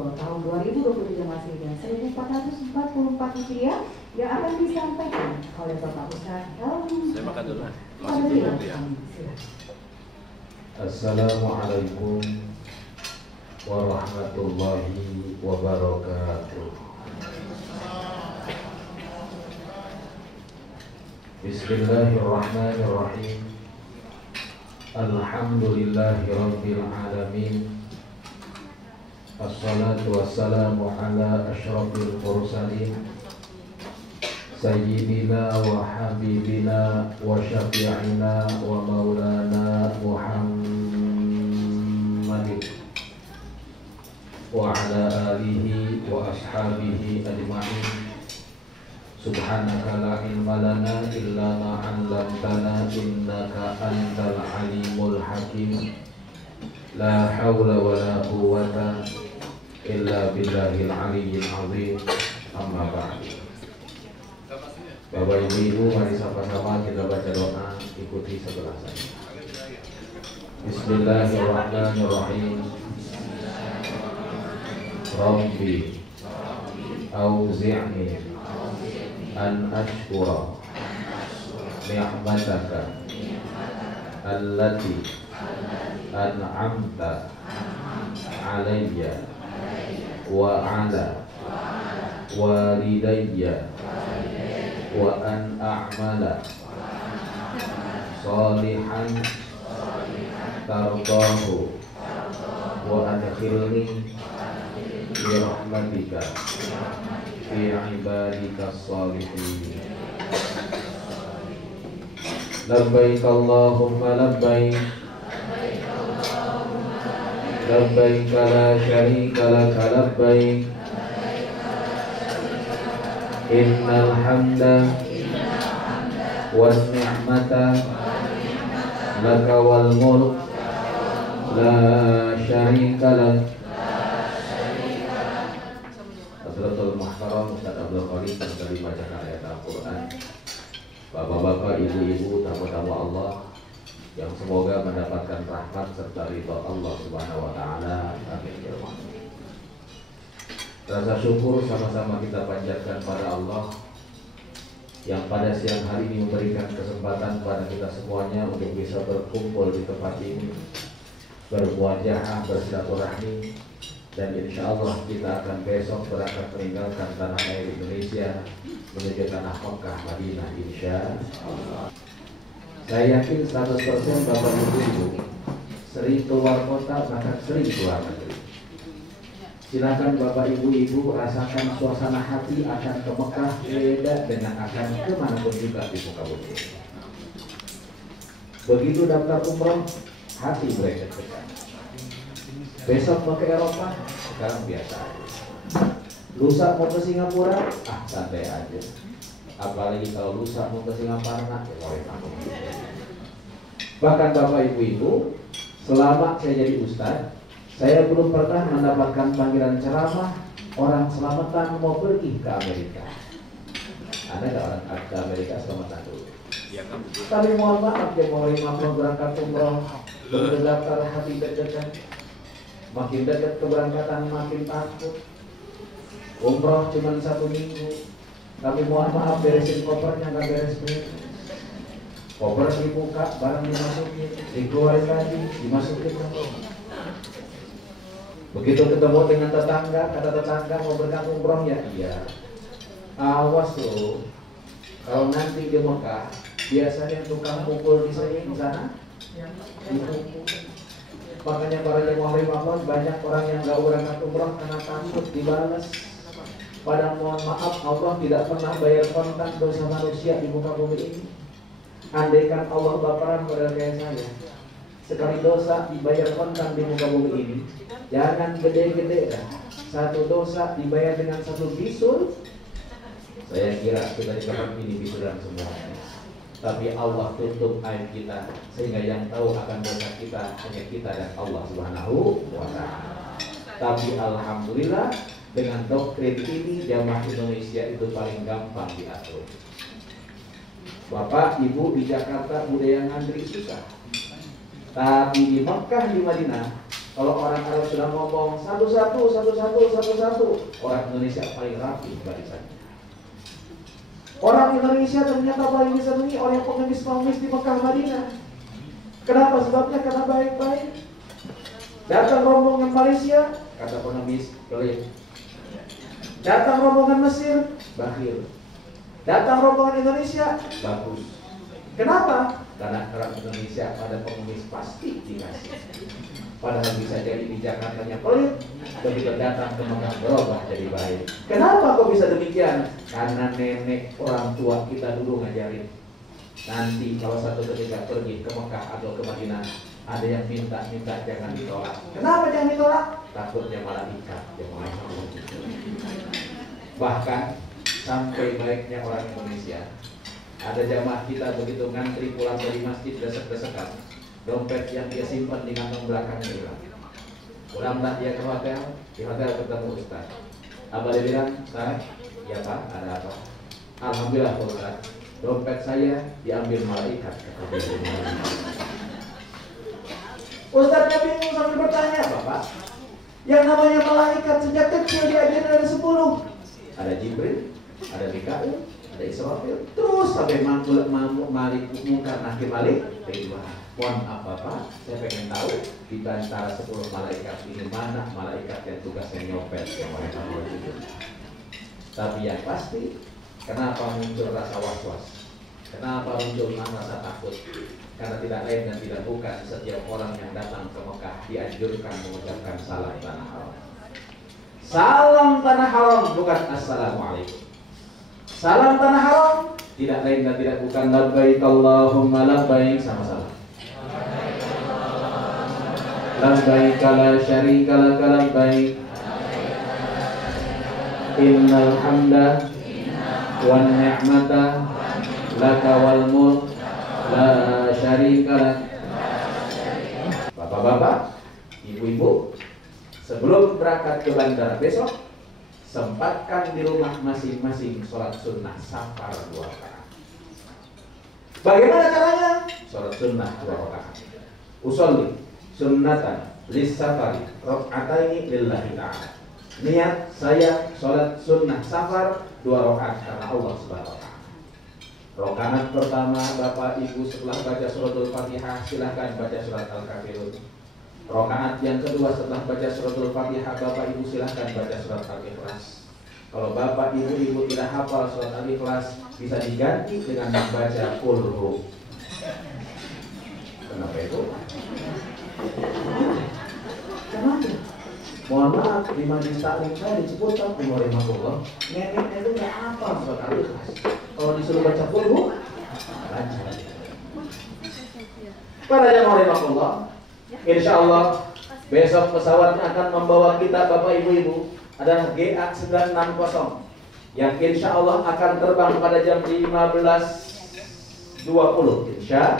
untuk tahun 2023 Masehi 1444 Hijriah yang akan disampaikan oleh Bapak Ustaz Helmi. Saya makan dulu. Masih dulu ya. Assalamualaikum warahmatullahi wabarakatuh. Bismillahirrahmanirrahim. Alhamdulillahi rabbil alamin. Assalatu wassalamu ala asyrafil mursalin Sayyidina wa habibina wa syafi'ina wa maulana Muhammadin wa ala alihi wa ashabihi ajma'in. Subhanaka la ilma lana illa ma 'allamtana innaka antal alimul hakim. La haula wa la quwwata illa billahil aliyyil azim. Amma ba'd. Bapak Ibu, mari sama-sama kita baca doa, ikuti sebelah saya. Bismillahirrahmanirrahim. Rabbi auzi'ni an ashkura ni'mataka allati an'amta alayya wa ala walidayya wa an a'mala salihan tardahu wa adkhilni bi rahmatika fi ibadika salihin. Labbaik Allahumma labbaik, labbaik la syarika laka labbaik, innal hamda wan ni'mata laka wal mulk la syarika lak. Hadratul Muhtaram Ustaz Abdul Khalid yang tadi bacakan ayat Al-Quran. Bapak-bapak, ibu-ibu, tamu-tamu Allah yang semoga mendapatkan rahmat serta ridha Allah Subhanahu wa taala. Amin ya Allah. Rasa syukur sama-sama kita panjatkan pada Allah yang pada siang hari ini memberikan kesempatan pada kita semuanya untuk bisa berkumpul di tempat ini, bermuajahah, bersilaturahmi, dan insya Allah kita akan besok berangkat meninggalkan tanah air Indonesia menuju tanah Mekah Madinah insya Allah. Saya yakin 100% Bapak Ibu sering keluar kota bahkan sering keluar negeri. Silakan Bapak Ibu rasakan suasana hati akan ke Mekah beda dengan akan kemanapun juga di muka bumi. Begitu daftar umroh, hati bergetar. Besok mau ke Eropa, sekarang biasa aja. Lusa mau ke Singapura, santai aja. Apalagi kalau lusa mau ke Singapura, ya boleh takut. Bahkan Bapak Ibu, selama saya jadi ustaz, saya belum pernah mendapatkan panggilan ceramah orang selamatan mau pergi ke Amerika. Ada nggak orang ke Amerika selamatan dulu? Ya, kan, tapi mohon maaf ya, mau berangkat umroh, belum daftar, hati deg-degan. Makin dekat keberangkatan makin takut. Umroh cuma 1 minggu, tapi mohon maaf beresin kopernya nggak beres-beres. Koper dibuka, barang dimasukin, dikeluarin lagi, dimasukin lagi. Begitu ketemu dengan tetangga, kata tetangga mau berangkat umroh ya, iya. Awas loh, kalau nanti di Mekah biasanya tukang pukul di sana, dipukul. Makanya para jemaah Ramadan banyak orang yang gak berangkat umroh karena takut dibalas. Padahal mohon maaf, Allah tidak pernah bayar kontan dosa manusia di muka bumi ini. Andaikan Allah baperan pada kayak saya, sekali dosa dibayar kontan di muka bumi ini, jangan gede-gede dah. 1 dosa dibayar dengan 1 bisul, saya kira kita di tempat ini bisulan semua. Tapi Allah tutup aib kita sehingga yang tahu akan dosa kita hanya kita dan Allah Subhanahu wa ta'ala. Tapi alhamdulillah dengan doktrin ini jamaah Indonesia itu paling gampang diatur. Bapak Ibu di Jakarta budaya ngantri susah, tapi di Mekah, di Madinah Kalau orang Arab sudah ngomong satu-satu, orang Indonesia paling rapi barisannya. Orang Indonesia ternyata paling bisa bunyi oleh pengemis-pengemis di Mekah Madinah. Kenapa? Sebabnya karena baik-baik. Datang rombongan Malaysia, kata pengemis, pelit. Datang rombongan Mesir, bakhil. Datang rombongan Indonesia, bagus. Kenapa? Karena orang Indonesia pada pengemis pasti dikasih. Padahal bisa jadi di Jakartanya pelit, begitu datang ke Mekah berubah jadi baik. Kenapa kok bisa demikian? Karena nenek orang tua kita dulu ngajarin. Nanti kalau satu ketika pergi ke Mekah atau ke Madinah, ada yang minta jangan ditolak. Kenapa jangan ditolak? Takutnya malaikat yang mengatakan. Bahkan sampai baiknya orang Indonesia, ada jamaah kita begitu ngantri pulang dari masjid desek-desekan, dompet yang dia simpan di kantong belakangnya hilang. Pulanglah dia ke hotel, di hotel ketemu Ustaz. Apa dia bilang? Ustaz, ya Pak, ada apa? Alhamdulillah Pak Ustaz, dompet saya diambil malaikat. Ustaznya bingung sambil bertanya, Bapak, yang namanya malaikat sejak kecil diajarin dari 10. Ada Jibril, ada Mikail, ada Israfil, terus sampai Malik Munkar Nakir Malik Ridwan. Mohon apa Pak, saya pengen tahu di antara 10 malaikat ini mana malaikat yang tugasnya nyopet yang mereka mau itu. Tapi yang pasti, kenapa muncul rasa was-was? Kenapa muncul rasa takut? Karena tidak lain dan tidak bukan setiap orang yang datang ke Mekah dianjurkan mengucapkan salam tanah haram. Salam tanah haram bukan assalamualaikum. Salam tanah haram tidak lain dan tidak bukan labbaik Allahumma labbaik, sama-sama. Labbaik la syarika laka labbaik. Innal hamda wan ni'mata laka wal mulk la syarika lak. Bapak-bapak, ibu-ibu, sebelum berangkat ke bandara besok, sempatkan di rumah masing-masing sholat sunnah safar 2 rakaat. Bagaimana caranya? Sholat sunnah 2 rakaat. Usolli sunnatan lis safari raka'ataini lillahi ta'ala. Niat saya sholat sunnah safar 2 rakaat karena Allah Subhanahu wa ta'ala. Rakaat pertama Bapak Ibu setelah baca suratul Fatihah silahkan baca surat Al-Kafirun. Rakaat yang kedua setelah baca suratul Fatihah Bapak Ibu silahkan baca surat Al-Ikhlas. Kalau Bapak Ibu tidak hafal surat Al-Ikhlas, bisa diganti dengan membaca Qul Hu. Kenapa itu? Kenapa? Mohon maaf, di majlis taklim saya di Ciputat, Bismillahirrahmanirrahim, neneknya itu nggak hafal surat Al-Ikhlas. Kalau disuruh baca Qul Hu, baca. Para jamaah rahimahullah, insya Allah besok pesawatnya akan membawa kita Bapak Ibu adalah GA960 yang insya Allah akan terbang pada jam 15.20. Insya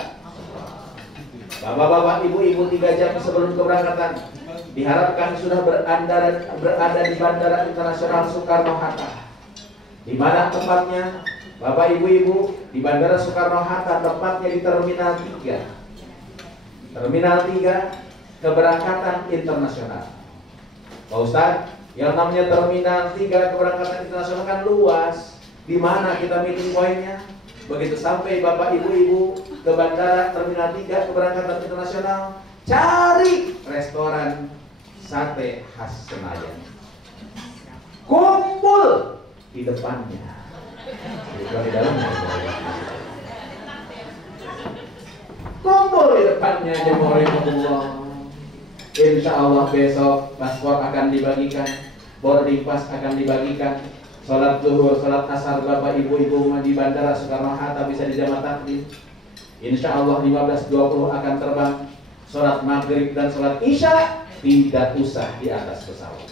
Bapak-bapak, ibu-ibu 3 jam sebelum keberangkatan diharapkan sudah berada di Bandara Internasional Soekarno-Hatta. Di mana tempatnya? Bapak ibu-ibu, di Bandara Soekarno-Hatta tempatnya di Terminal 3. Terminal 3 keberangkatan internasional. Pak Ustadz, yang namanya Terminal 3 keberangkatan internasional kan luas. Di mana kita meeting pointnya? Begitu sampai Bapak Ibu-ibu ke Bandara Terminal 3 keberangkatan internasional, cari restoran sate khas Senayan. Kumpul di depannya. Di dalamnya. Kumpul di depannya jemaah. Insya Allah besok paspor akan dibagikan, boarding pass akan dibagikan. Salat zuhur, salat asar Bapak Ibu-ibu di Bandara Soekarno-Hatta bisa dijamak takdim. Insya Allah 15.20 akan terbang. Salat maghrib dan salat isya tidak usah di atas pesawat.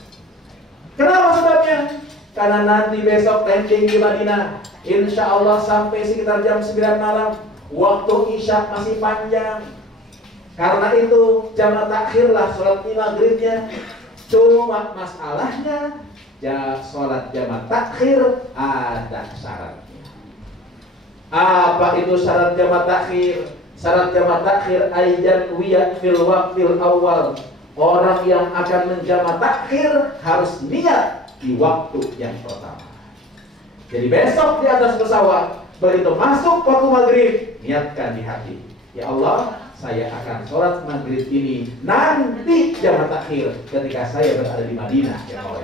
Kenapa sebabnya? Karena nanti besok landing di Madinah, insya Allah sampai sekitar jam 9 malam. Waktu isya masih panjang. Karena itu jamak takhirlah salat maghribnya. Cuma masalahnya sholat jamak takhir ada syaratnya. Apa itu syarat jamak takhir? Syarat jamak takhir ayyan wiyat fil waqtil awal. Orang yang akan menjamak takhir harus niat di waktu yang pertama. Jadi besok di atas pesawat, begitu masuk waktu maghrib, niatkan di hati, ya Allah, saya akan sholat maghrib ini nanti jamak takhir ketika saya berada di Madinah, ya Allah.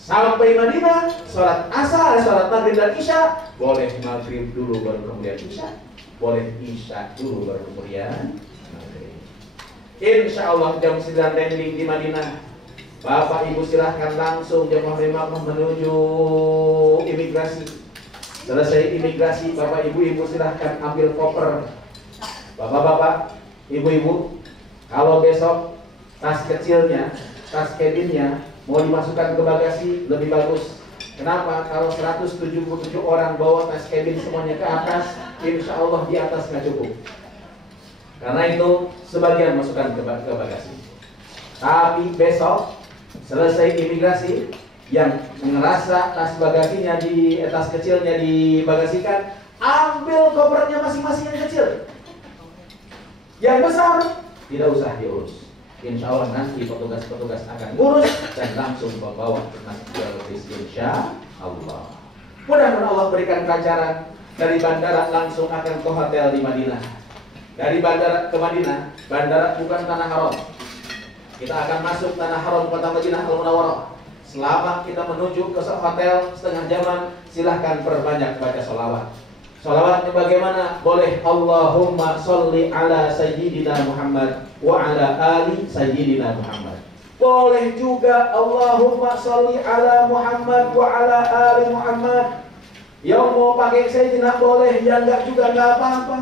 Sampai Madinah, sholat asar, sholat maghrib dan isya, boleh maghrib dulu baru kemudian isya, boleh isya dulu baru kemudian maghrib. Insya Allah jam 9 landing di Madinah. Bapak Ibu silahkan langsung jemaah Mekah menuju imigrasi. Selesai imigrasi, Bapak Ibu silahkan ambil koper. Bapak-bapak, ibu-ibu, kalau besok tas kecilnya, tas cabinnya mau dimasukkan ke bagasi, lebih bagus. Kenapa? Kalau 177 orang bawa tas cabin semuanya ke atas, insya Allah di atas nggak cukup. Karena itu sebagian masukkan ke bagasi. Tapi besok selesai imigrasi, yang ngerasa tas bagasinya tas kecilnya dibagasikan, ambil kopernya masing-masing yang kecil. Yang besar tidak usah diurus. Insya Allah nanti petugas-petugas akan ngurus dan langsung membawa masuk ke office, insya Allah. Mudah-mudahan Allah berikan pelajaran. Dari bandara langsung akan ke hotel di Madinah. Dari bandara ke Madinah, bandara bukan tanah haram. Kita akan masuk tanah haram kota Madinah Al-Munawwarah. Selama kita menuju ke hotel setengah jaman, silahkan perbanyak baca sholawat. Sholawatnya bagaimana? Boleh Allahumma sholli ala Sayyidina Muhammad wa ala ali Sayyidina Muhammad. Boleh juga Allahumma sholli ala Muhammad wa ala ali Muhammad. Yang mau pakai Sayyidina boleh, yang enggak juga enggak apa-apa.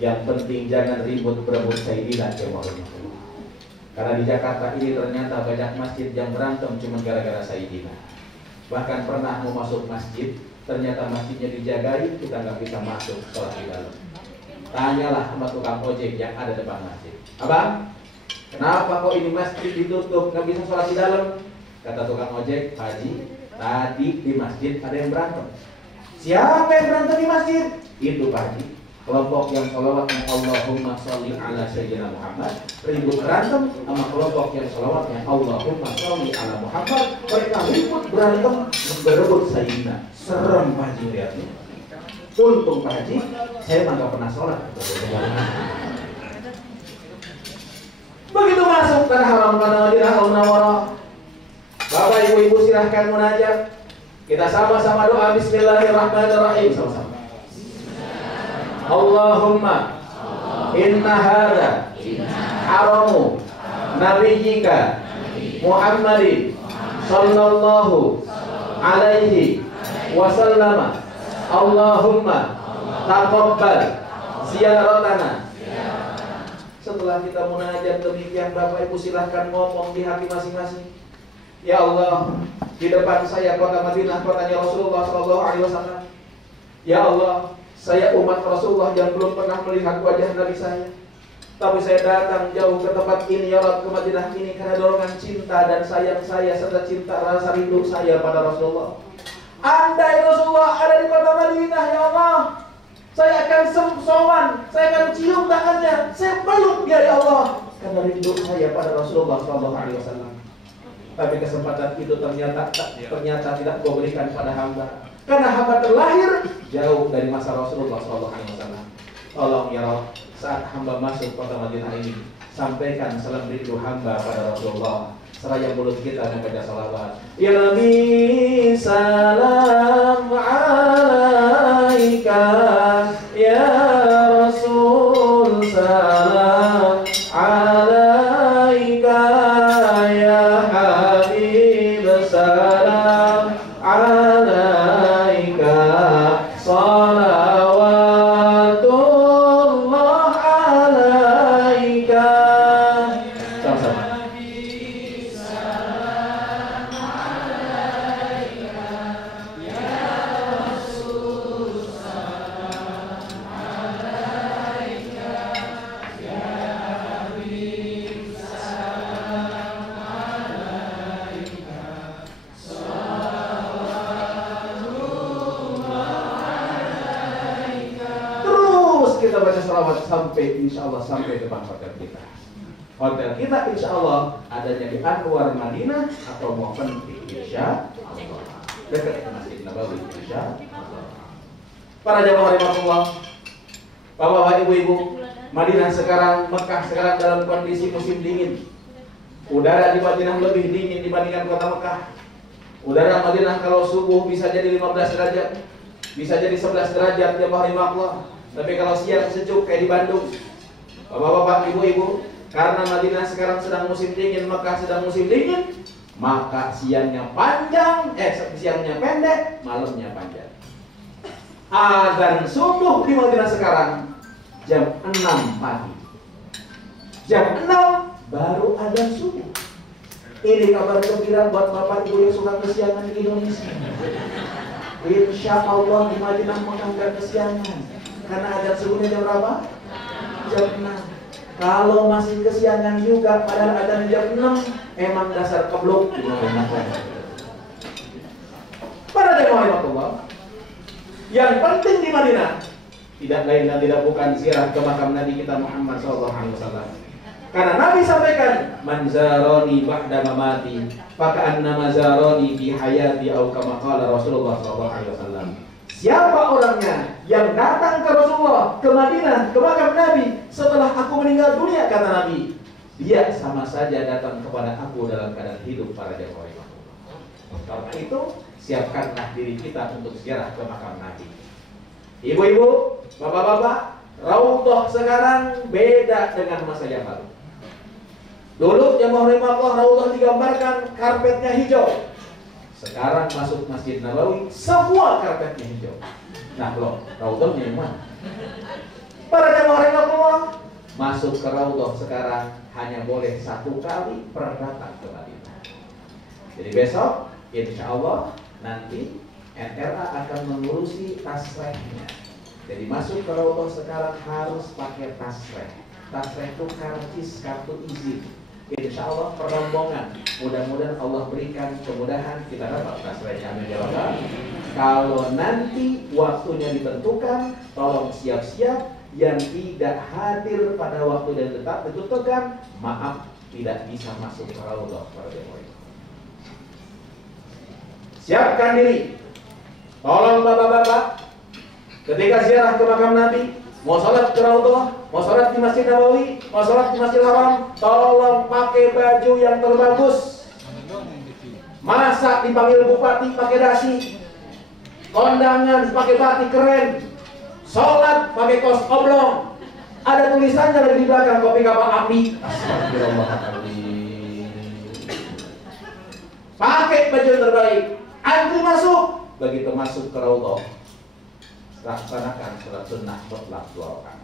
Yang penting jangan ribut berebut Sayyidina. Karena di Jakarta ini ternyata banyak masjid yang berantem cuma gara-gara Sayyidina. Bahkan pernah mau masuk masjid, ternyata masjidnya dijagai, kita nggak bisa masuk sholat di dalam. Tanyalah sama tukang ojek yang ada depan masjid. Abang, kenapa kok ini masjid ditutup, nggak bisa sholat di dalam? Kata tukang ojek, Haji, tadi di masjid ada yang berantem. Siapa yang berantem di masjid? Itu Pak Haji, kelompok yang sholawatnya Allahumma sholli ala Sayyidina Muhammad ribut berantem sama kelompok yang sholawatnya Allahumma sholli ala Muhammad. Mereka ribut berantem berebut Sayyidina. Serem Pak Haji lihatnya. Untung Pak Haji, saya mah gak pernah sholat. Begitu masuk tanah haram pada Madinah Al-Munawwarah, Bapak Ibu silahkan munajat. Kita sama-sama doa Bismillahirrahmanirrahim sama-sama. Allahumma inna hadza haramu nabiyyika Muhammadin sallallahu alaihi wasallama. Allahumma taqabbal ziyaratana. Setelah kita munajat demikian, Bapak Ibu silahkan ngomong di hati masing-masing. Ya Allah, di depan saya kota Madinah, kotanya Rasulullah SAW. Ya Allah, saya umat Rasulullah yang belum pernah melihat wajah Nabi saya, tapi saya datang jauh ke tempat ini, ya Allah, ke Madinah ini karena dorongan cinta dan sayang saya serta cinta rasa rindu saya pada Rasulullah. Andai Rasulullah ada di kota Madinah, ya Allah, saya akan sowan, saya akan cium tangannya, saya peluk dia, ya Allah, karena rindu saya pada Rasulullah SAW. Tapi kesempatan itu ternyata tidak Kau berikan pada hamba. Karena hamba terlahir jauh dari masa Rasulullah SAW. Tolong ya Allah, saat hamba masuk kota Madinah ini, sampaikan salam rindu hamba pada Rasulullah. Seraya mulut kita membaca salawat. Ya Nabi salam alaika, ya Rasul salam alaika, ya Habib salam alaika, salawatullah alaika. Sama-sama. Kita baca salawat sampai insya Allah sampai depan hotel kita. Hotel kita insya Allah adanya di Anwar Madinah atau Movenpick insya Allah, dekat Masjid Nabawi insya Allah. Para jamaah rahimakumullah, bapak-bapak, ibu-ibu, Madinah sekarang, Mekah sekarang dalam kondisi musim dingin. Udara di Madinah lebih dingin dibandingkan kota Mekah. Udara Madinah kalau subuh bisa jadi 15 derajat, bisa jadi 11 derajat jamaah rahimakumullah. Tapi kalau siang sejuk kayak di Bandung. Bapak-bapak, ibu-ibu, karena Madinah sekarang sedang musim dingin, Mekah sedang musim dingin, maka siangnya panjang, siangnya pendek, malamnya panjang. Azan subuh di Madinah sekarang jam 6 pagi. Jam 6 baru azan subuh. Ini kabar gembira buat bapak ibu yang suka kesiangan di Indonesia. Insya Allah di Madinah menganggap kesiangan. Karena azan subuhnya jam berapa? Jam 6. Kalau masih kesiangan juga padahal ada jam 6, emang dasar keblok. Para jemaah rahimakumullah, yang penting di Madinah tidak lain dan tidak bukan ziarah ke makam Nabi kita Muhammad SAW. Karena Nabi sampaikan, man zarani ba'da mamati faka'annama zarani fi hayati atau kama qala Rasulullah SAW. Siapa orangnya yang datang ke Rasulullah, ke Madinah, ke makam Nabi setelah aku meninggal dunia, kata Nabi, dia sama saja datang kepada aku dalam keadaan hidup. Para jamaah. Karena itu, siapkanlah diri kita untuk ziarah ke makam Nabi. Ibu-ibu, bapak-bapak, Raudhah sekarang beda dengan masa yang lalu. Dulu jamaah rahimakumullah, Raudhah digambarkan karpetnya hijau. Sekarang masuk Masjid Nabawi, semua karpetnya hijau. Nah, loh, Raudhahnya yang mana? Para jamaah rahimakumullah, masuk ke Raudhah sekarang hanya boleh 1 kali per datang ke Madinah. Jadi besok, insya Allah nanti NRA akan mengurusi tasrehnya. Jadi masuk ke Raudhah sekarang harus pakai tasreh. Tasreh itu kartu izin. Insya Allah perrombongan. Mudah-mudahan Allah berikan kemudahan kita dapat tasrehnya. Kalau nanti waktunya ditentukan, tolong siap-siap. Yang tidak hadir pada waktu dan tetap ditentukan, maaf, tidak bisa masuk ke Raudhah. Siapkan diri. Tolong bapak-bapak, ketika ziarah ke makam Nabi, mau sholat ke Raudhah, mau sholat di Masjid Nabawi, mau sholat di Masjidil Haram, tolong pakai baju yang terbagus. Masa dipanggil bupati pakai dasi, kondangan pakai batik keren, sholat pakai kaos oblong, ada tulisannya dari di belakang kopi kapal api. Astagfirullahaladzim. Pakai baju terbaik, antri masuk. Begitu masuk ke Raudhah, laksanakan sholat sunnah mutlak 2 rakaat.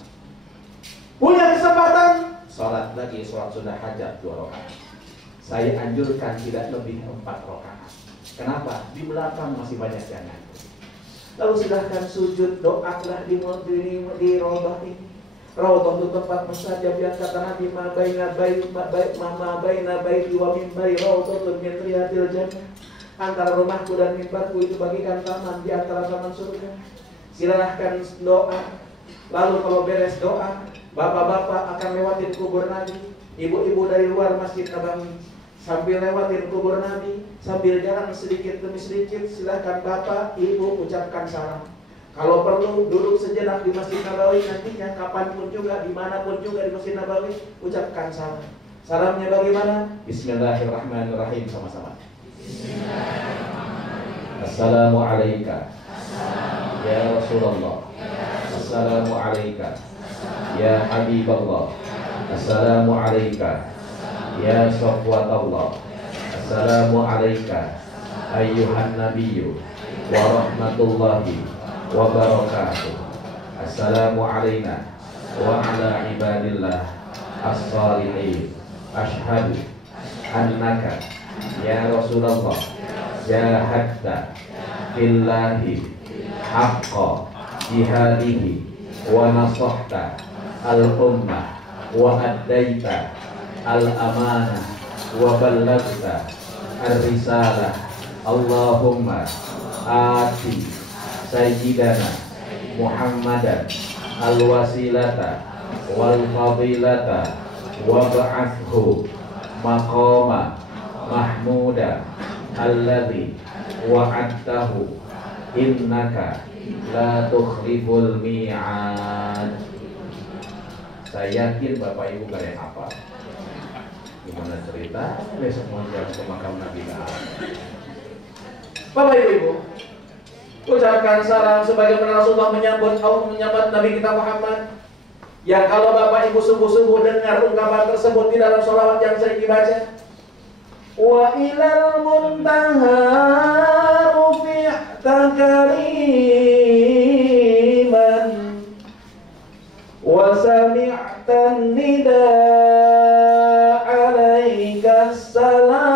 Punya kesempatan, sholat lagi sholat sunnah hajat 2 rakaat. Saya anjurkan tidak lebih 4 rakaat. Kenapa? Di belakang masih banyak yang ngantri. Lalu silahkan sujud, doalah di Raudhah ini. Raudhah itu tempat mustajab yang kata Nabi, ma baina baiti wa minbari raudhatun min riyadil jannah. Antara rumahku dan mimbarku itu bagikan taman di antara taman surga. Silahkan doa. Lalu kalau beres doa, bapak-bapak akan lewatin kubur Nabi, ibu-ibu dari luar Masjid Nabawi sambil lewatin kubur Nabi, sambil jalan sedikit demi sedikit, silahkan bapak, ibu ucapkan salam. Kalau perlu duduk sejenak di Masjid Nabawi, nantinya kapanpun juga, dimanapun juga di Masjid Nabawi, ucapkan salam. Salamnya bagaimana? Bismillahirrahmanirrahim sama-sama. Assalamualaikum ya Rasulullah. Assalamualaikum ya Habiballah. Assalamualaikum ya Safwatallah. Assalamualaikum ayyuhan nabiyyu wa rahmatullahi wa barakatuh. Assalamualaikum wa ala ibadillah as-salihin. Ashhadu annaka ya Rasulullah jahadta billahi haqqa jihadihi wa nasahta al-ummah wa addaita al-amanah wa ballagta ar-risalah. Allahumma ati sayyidana Muhammadan al-wasilata wal fadilata wab'athhu maqama mahmuda alladzi wa'adtahu innaka la tukhliful mi'ad. Saya yakin Bapak Ibu kalian apa? Gimana cerita besok mau jalan ke makam Nabi Bapak Ibu, ucapkan salam sebagaimana Rasulullah menyambut Nabi kita Muhammad. Ya, kalau Bapak Ibu sungguh-sungguh dengar ungkapan tersebut di dalam sholawat yang sering dibaca, wa ilal muntaha rufi'ta kariman wa sami'tan nida alaika salam.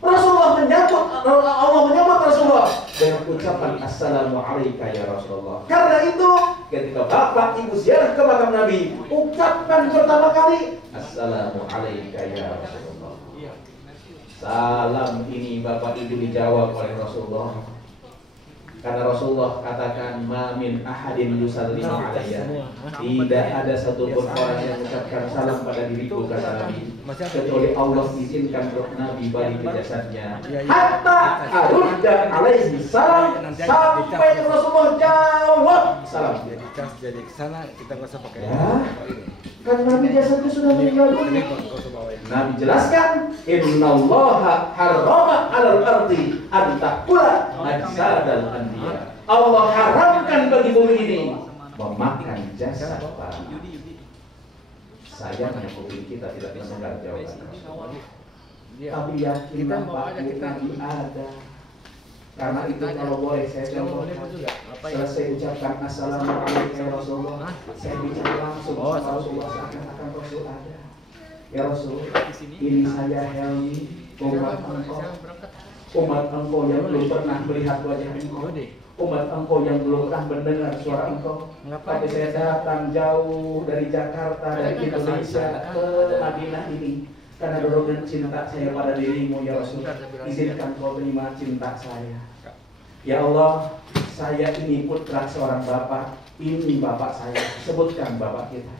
Rasulullah menyambut, Allah menyambut Rasulullah dengan ucapan assalamu alaika ya Rasulullah. Karena itu ketika Bapak Ibu ziarah ke makam Nabi, ucapkan pertama kali assalamu alaika ya Rasulullah. Salam ini Bapak Ibu dijawab oleh Rasulullah. Karena Rasulullah katakan ma min ahadin yusallimu alayya. Tidak ada satupun orang yang mengucapkan salam pada diriku, kata Nabi, kecuali Allah izinkan roh Nabi balik ke jasadnya. Hatta arudda alaihi salam, sampai Rasulullah jawab salam. Jadi kesana kita nggak usah pakai. Ya, kan Nabi jasadnya sudah meninggal dunia. Nabi jelaskan, innallaha harrama 'alal ardi an ta'kula ajsadal anbiya. Allah haramkan bagi bumi ini memakan jasad para nabi. Sayangnya kuping kita tidak mendengar jawaban. Tapi yakin Bapak Ibu Nabi ada. Karena itu kalau boleh saya contohkan, selesai ucapkan assalamualaikum ya Rasulullah, saya bicara langsung sama Rasulullah seakan-akan Rasul ada. Ya Rasul, ini saya Helmi, umat engkau yang belum pernah melihat wajah engkau, umat engkau yang belum pernah mendengar suara engkau. Tapi saya datang jauh dari Jakarta, dari Indonesia ke Madinah ini karena dorongan cinta saya pada dirimu ya Rasul. Izinkan kau terima cinta saya. Ya Allah, saya ini putra seorang bapak. Ini bapak saya, sebutkan bapak kita.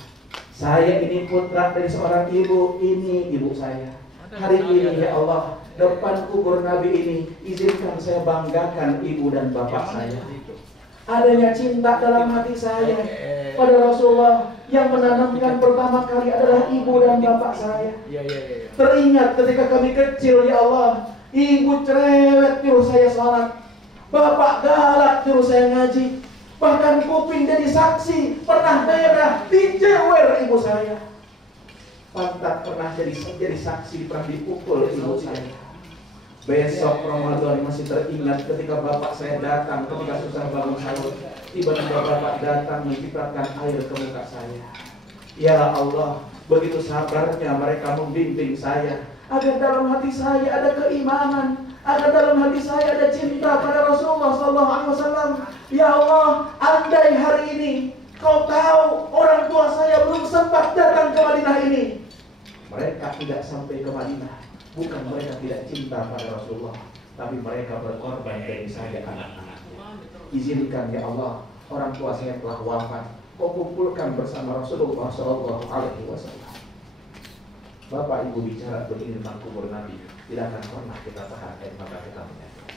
Saya ini putra dari seorang ibu. Ini ibu saya. Hari ini ya Allah, depan kubur Nabi ini, izinkan saya banggakan ibu dan bapak saya. Adanya cinta dalam hati saya pada Rasulullah yang menanamkan pertama kali adalah ibu dan bapak saya. Teringat ketika kami kecil ya Allah, ibu cerewet nyuruh saya sholat, bapak galak nyuruh saya ngaji, bahkan kuping jadi saksi pernah merah dijewer ibu saya, pantat pernah jadi saksi pernah dipukul ibu saya. Besok Ramadan masih teringat ketika bapak saya datang ketika susah bangun sahur, tiba-tiba bapak datang menciptakan air ke muka saya. Ya Allah, begitu sabarnya mereka membimbing saya agar dalam hati saya ada keimanan, agar dalam hati saya ada cinta pada Rasulullah SAW. Ya Allah, andai hari ini kau tahu orang tua saya belum sempat datang ke Madinah ini, mereka tidak sampai ke Madinah. Bukan mereka tidak cinta pada Rasulullah, tapi mereka berkorban dari saya anak-anaknya. Izinkan ya Allah, orang tua saya telah wafat, kau kumpulkan bersama Rasulullah SAW. Bapak Ibu bicara begini tentang kubur Nabi, tidak akan pernah kita tahan air mata kita menyebut.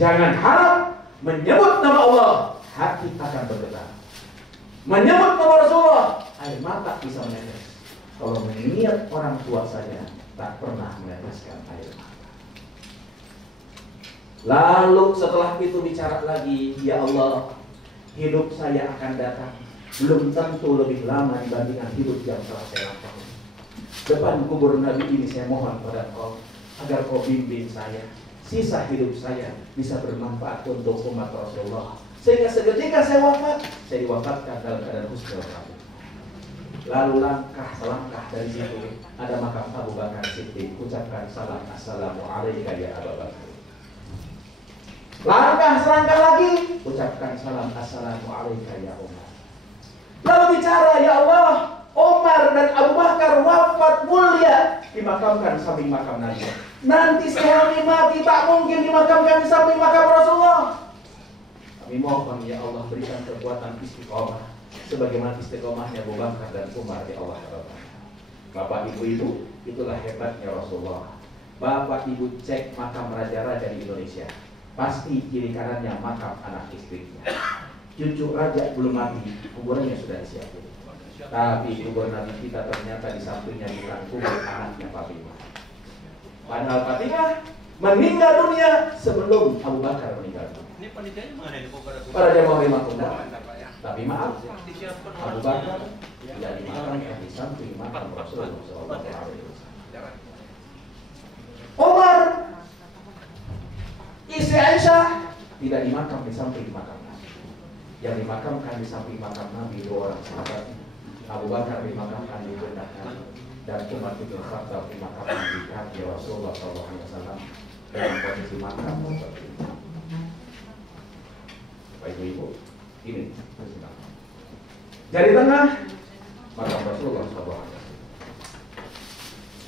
Jangan harap menyebut nama Allah, hati akan bergetar. Menyebut nama Rasulullah, air mata bisa menetes. Kalau mengingat orang tua saja, tak pernah meneteskan air mata. Lalu setelah itu bicara lagi, ya Allah, hidup saya akan datang belum tentu lebih lama dibandingkan hidup yang telah saya lakukan. Depan kubur Nabi ini saya mohon pada Kau agar Kau bimbing saya, sisa hidup saya bisa bermanfaat untuk umat Rasulullah, sehingga seketika saya wafat, saya diwafatkan dalam keadaan husnul khatimah. Lalu selangkah dari situ ada makam Abu Bakar Siddiq, ucapkan salam assalamu alaika ya Abu Bakar. Selangkah lagi, ucapkan salam assalamu alaika ya Umar. Lalu bicara ya Allah, Umar dan Abu Bakar wafat mulia dimakamkan samping makam Nabi. Nanti saya mati tak mungkin dimakamkan di samping makam Rasulullah. Tapi Kami mohon ya Allah berikan kekuatan istiqomah sebagaimana istiqomahnya Abu Bakar dan Umar ya Allah. Bapak ibu-ibu, itulah hebatnya Rasulullah. Bapak ibu cek makam raja-raja di Indonesia, pasti kiri kanannya makam anak istrinya. Cucu raja belum mati, kuburannya sudah disiapin. Tapi kubur Nabi kita ternyata di sampingnya bukan kubur anaknya Fatimah. Padahal Fatimah meninggal dunia sebelum Abu Bakar meninggal dunia. Ini panitianya mana ini? Para jamaah rahimahullah. Tapi maaf, Abu Bakar tidak dimakamkan di samping makam Rasulullah SAW. Umar, istri Aisyah tidak dimakam di samping makam Nabi. Yang dimakamkan di samping makam Nabi dua orang sahabat. Abu Bakar dimakamkan di pundak Nabi dan Umar bin Khattab dimakamkan di kaki Rasulullah SAW dalam posisi makam seperti ini. Bapak ibu, ini jari tengah makam Rasulullah SAW.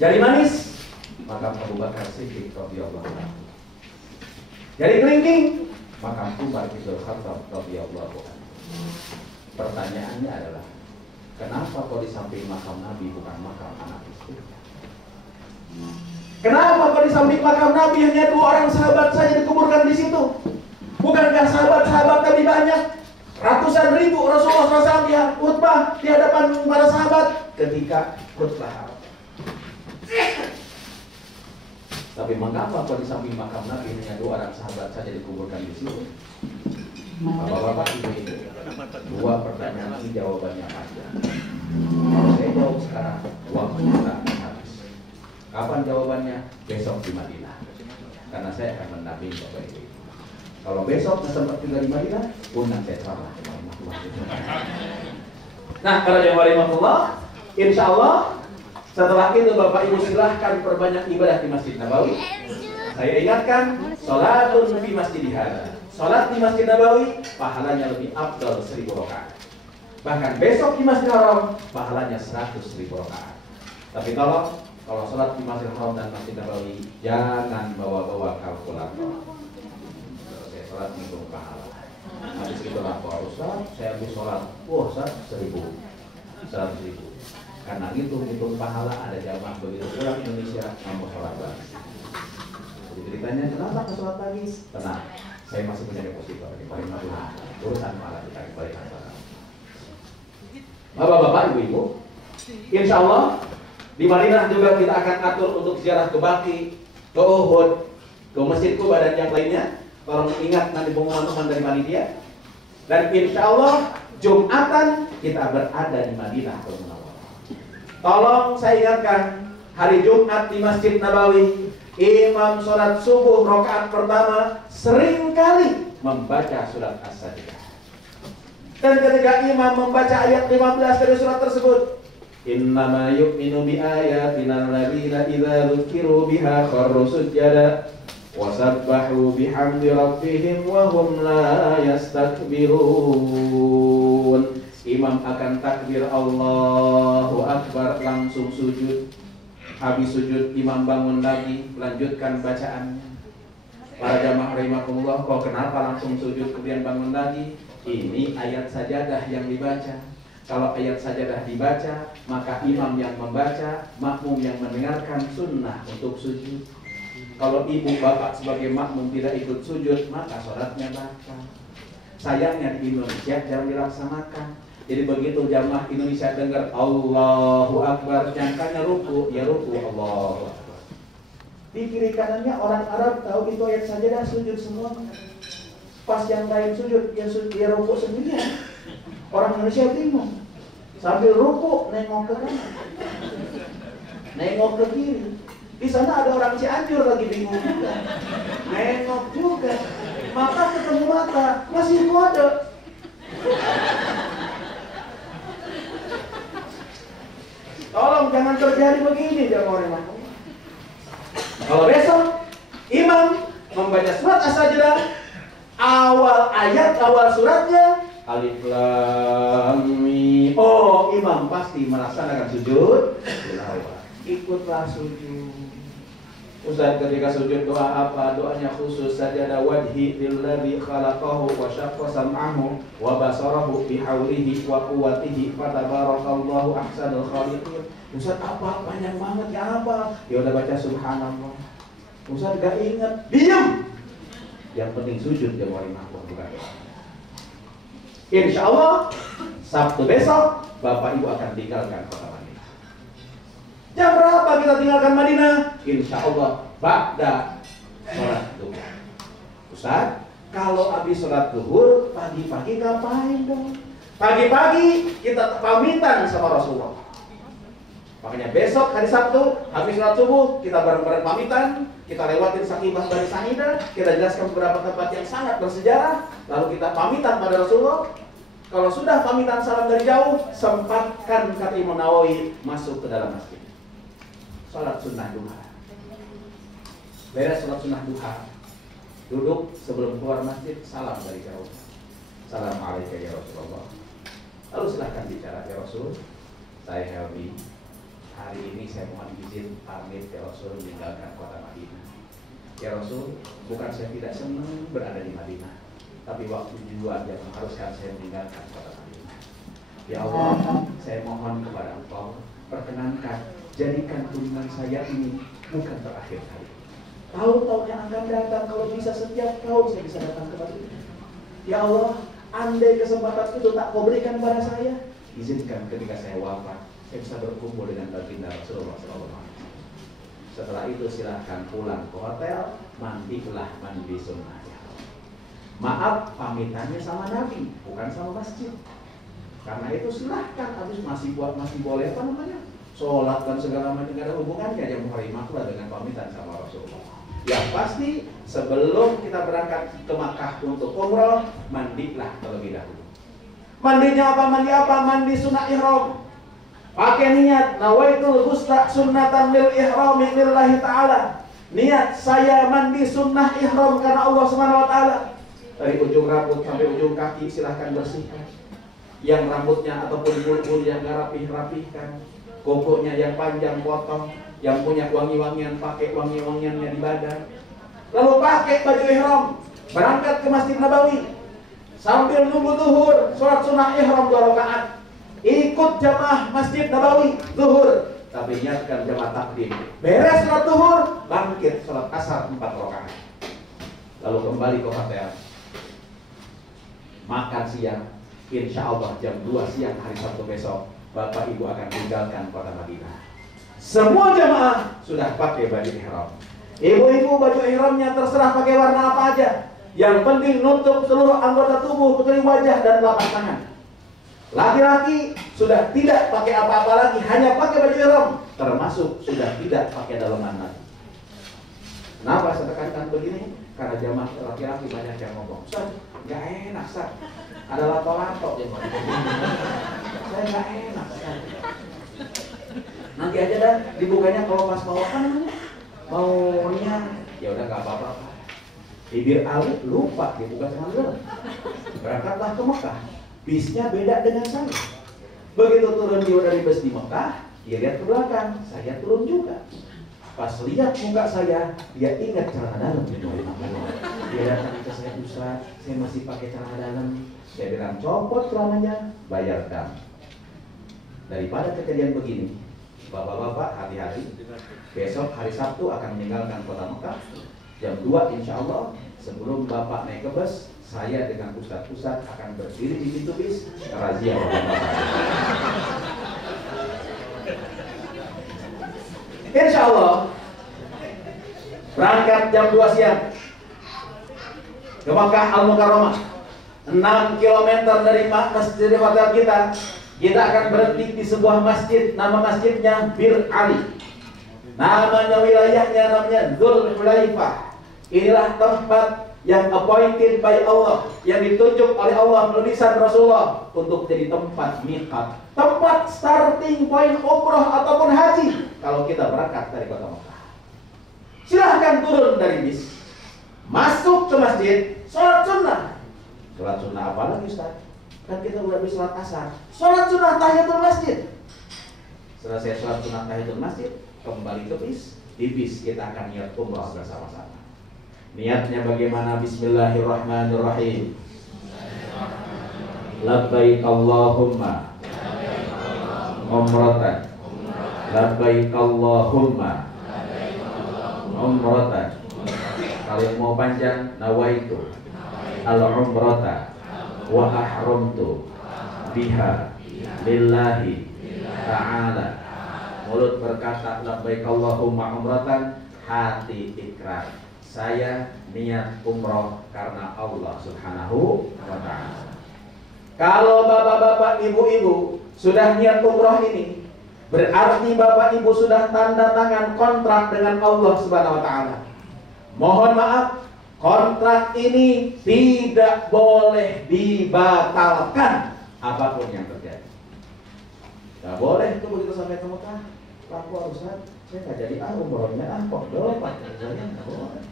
Jari manis makam Abu Bakar Siddiq radhiyallahu anhu. Jari kelingking makam Umar bin Khattab radhiyallahu anhu. Pertanyaannya adalah, kenapa kok di samping makam Nabi bukan makam anak istri? Kenapa kok di samping makam Nabi hanya 2 orang sahabat saja dikuburkan di situ? Bukankah sahabat-sahabat Nabi banyak? Ratusan ribu Rasulullah SAW dia khutbah di hadapan para sahabat ketika khutbah. Tapi mengapa kok di samping makam Nabi hanya 2 orang sahabat saja dikuburkan di situ? Bapak-bapak, ibu-ibu, 2 pertanyaan ini jawabannya panjang. Kalau saya jawab sekarang, waktu kita akan habis. Kapan jawabannya? Besok di Madinah. Karena saya akan mendampingi Bapak Ibu. Kalau besok sempat tinggal di Madinah, undang saya ceramah. Nah, para jemaah rahimahullah, insya Allah setelah itu Bapak Ibu silahkan perbanyak ibadah di Masjid Nabawi. Saya ingatkan, sholatun fi masjid hadza. Sholat di Masjid Nabawi pahalanya lebih afdal 1000 rakaat. Bahkan besok di Masjid Haram pahalanya 100.000 rakaat. Tapi tolong, kalau sholat di Masjid Haram dan Masjid Nabawi jangan bawa-bawa kalkulator. Kalau saya sholat hitung pahala. Habis itu lapor Ustaz, saya habis sholat, wah Ustaz 100.000. Karena hitung pahala ada jamaah begitu pulang Indonesia mau sholat lagi. Jadi ceritanya kenapa ke sholat lagi? Tenang, saya masih punya deposito di paling Madinah. Urusan pahala kita balik antara. Bapak-bapak, ibu-ibu, insya Allah di Madinah juga kita akan atur untuk ziarah ke Baqi, ke Uhud, ke Masjid Quba dan yang lainnya. Tolong ingat nanti pengumuman dari panitia. Dan insya Allah Jumatan kita berada di Madinah. Tolong saya ingatkan, hari Jumat di Masjid Nabawi, imam sholat subuh rakaat pertama seringkali membaca surat As-Sajdah. Dan ketika imam membaca ayat 15 dari surat tersebut, innama yu'minu bi ayatina alladziina idza dzukiru biha kharru sujada wa sabbahu bihamdi rabbihim wa hum la yastakbirun. Imam akan takbir Allahu Akbar langsung sujud. Habis sujud imam bangun lagi, melanjutkan bacaannya. Para jamaah rahimakumullah, kok kenapa langsung sujud kemudian bangun lagi? Ini ayat sajadah yang dibaca. Kalau ayat sajadah dibaca, maka imam yang membaca, makmum yang mendengarkan sunnah untuk sujud. Kalau ibu bapak sebagai makmum tidak ikut sujud, maka sholatnya batal. Sayangnya di Indonesia jarang dilaksanakan. Jadi begitu jamaah Indonesia dengar Allahu Akbar, nyangkanya ruku, ya ruku Allahu Akbar. Di kiri kanannya orang Arab tahu itu ayat sajadah, sujud semua. Pas yang lain sujud, ya ruku sendirian. Orang Indonesia bingung. Sambil ruku nengok ke kanan, nengok ke kiri. Di sana ada orang Cianjur lagi bingung juga, nengok juga. Mata ketemu mata, masih kode. Tolong jangan terjadi begini jamaah. Kalau besok imam membaca surat As-Sajdah, awal ayat, awal suratnya Alif Lam Mim. Oh, imam pasti melaksanakan sujud tilawah. Ikutlah sujud. Ustaz ketika sujud doa apa? Doanya khusus sajada wajhi lilladzi khalaqahu wa syaqqa sam'ahu wa basarahu bihaulihi wa quwwatihi fatabarakallahu ahsanul khaliqin. Ustaz apa? Panjang banget ya apa? Ya udah baca subhanallah. Ustaz gak ingat. Diam. Yang penting sujud jawari makhluk bukan doa. Insya Allah Sabtu besok Bapak Ibu akan tinggalkan kota Madinah. Jam berapa kita tinggalkan Madinah? Insya Allah ba'da sholat duhur. Ustaz, kalau habis sholat duhur pagi-pagi ngapain dong? Pagi-pagi kita pamitan sama Rasulullah. Makanya besok hari Sabtu habis sholat subuh kita bareng-bareng pamitan. Kita lewatin Sakibah Bani Sa'idah, kita jelaskan beberapa tempat yang sangat bersejarah, lalu kita pamitan pada Rasulullah. Kalau sudah pamitan salam dari jauh, sempatkan kata Imam Nawawi masuk ke dalam masjid. Salat sunnah duha. Beres salat sunnah duha, duduk sebelum keluar masjid, salam dari jauh. Assalamualaikum ya Rasulullah. Lalu silahkan bicara, ya Rasul, saya Helmi. Hari ini saya mohon izin pamit ya Rasul meninggalkan kota Madinah. Ya Rasul, bukan saya tidak senang berada di Madinah, tapi waktu juga yang mengharuskan saya meninggalkan kota Madinah. Ya Allah, saya mohon kepada Engkau, perkenankan jadikan kunjungan saya ini bukan terakhir kali. Tahun-tahun yang akan datang, kalau bisa setiap tahun saya bisa datang ke Madinah. Ya Allah, andai kesempatan itu tak kau berikan kepada saya, izinkan ketika saya wafat saya bisa berkumpul dengan baginda Rasulullah SAW. Setelah itu silahkan pulang ke hotel, mandilah mandi sunnah. Maaf, pamitannya sama Nabi, bukan sama masjid. Karena itu silahkan, habis masih boleh apa namanya, sholat dan segala macam, tidak ada hubungannya yang hari makhluk dengan pamitan sama Rasulullah. Yang pasti sebelum kita berangkat ke Makkah untuk umroh, mandilah terlebih dahulu. Mandinya apa? Mandi sunnah ihram. Pakai niat nawaitul ghusla sunnatan lil ihrami lillahi ta'ala. Niat saya mandi sunnah ihram karena Allah Subhanahu wa taala. Dari ujung rambut sampai ujung kaki silahkan bersihkan. Yang rambutnya ataupun bulu yang gak rapih-rapihkan. Kukunya yang panjang potong. Yang punya wangi-wangian pakai wangi-wangiannya di badan. Lalu pakai baju ihram, berangkat ke Masjid Nabawi. Sambil nunggu zuhur, sholat sunnah ihram 2 rakaat. Ikut jamaah Masjid Nabawi zuhur, tapi niatkan jamaah takdim. Beres sholat zuhur, bangkit sholat asar 4 rakaat. Lalu kembali ke hotel, makan siang. Insya Allah jam 2 siang hari Sabtu besok Bapak Ibu akan tinggalkan kota Madinah. Semua jamaah sudah pakai baju ihram. Ibu-ibu baju ihramnya terserah pakai warna apa aja. Yang penting nutup seluruh anggota tubuh kecuali wajah dan telapak tangan. Laki-laki sudah tidak pakai apa-apa lagi, hanya pakai baju ihram, termasuk sudah tidak pakai daleman lagi. Kenapa saya tekankan begini? Karena jamaah laki-laki banyak yang ngomong, Ustaz, gak enak, Ustaz. Ada lato-lato ya, saya gak enak, Ustaz. Nanti aja dah dibukanya kalau pas mau apa namanya? Mau niat, ya udah gak apa-apa. Bibir alit lupa dibuka sama. Berangkatlah ke Mekah. Bisnya beda dengan saya. Begitu turun dia dari bus di Mekah, dia lihat ke belakang, saya turun juga. Pas lihat muka saya, dia ingat celana dalam. Dia datang ke saya, Ustaz, saya masih pakai celana dalam. Saya bilang, copot celananya, bayar dam. Daripada kejadian begini, bapak-bapak hati-hati. Besok hari Sabtu akan meninggalkan kota Mekah. Jam 2 insya Allah, sebelum bapak naik ke bus, saya dengan ustadz-ustadz akan berdiri di pintu bis, razia bapak-bapak. Insya Allah berangkat jam 2 siang ke Makkah Al-Mukarramah, 6 km dari masjid hotel kita. Kita akan berhenti di sebuah masjid, nama masjidnya Bir Ali. Namanya wilayahnya namanya Dzul Hulaifah. Inilah tempat yang appointed by Allah, yang ditunjuk oleh Allah melalui lisan Rasulullah untuk jadi tempat miqat, tempat starting point umroh ataupun haji kalau kita berangkat dari kota Mekah. Silahkan turun dari bis, masuk ke masjid, sholat sunnah. Sholat sunnah apa lagi, Ustaz? Kan kita udah habis sholat asar. Sholat sunnah tahiyatul masjid. Selesai sholat sunnah tahiyatul masjid, kembali ke bis, di bis kita akan niat umrah bersama-sama. Niatnya bagaimana? Bismillahirrahmanirrahim. Labbaik Allahumma umratan. Labbaik Allahumma umratan. Kalau yang mau panjang, nawaitu al-umrata wa ahramtu biha lillahi ta'ala. Mulut berkata labbaik Allahumma umratan, hati ikrar, saya niat umroh karena Allah Subhanahu wa ta'ala. Kalau bapak-bapak, ibu-ibu sudah niat umroh ini, berarti bapak ibu sudah tanda tangan kontrak dengan Allah Subhanahu wa ta'ala. Mohon maaf, kontrak ini tidak boleh dibatalkan apapun yang terjadi. Gak boleh itu begitu sampai ke Mekah, laku Ustaz, saya gak jadi umrohnya kok dopat kerjanya, gak boleh.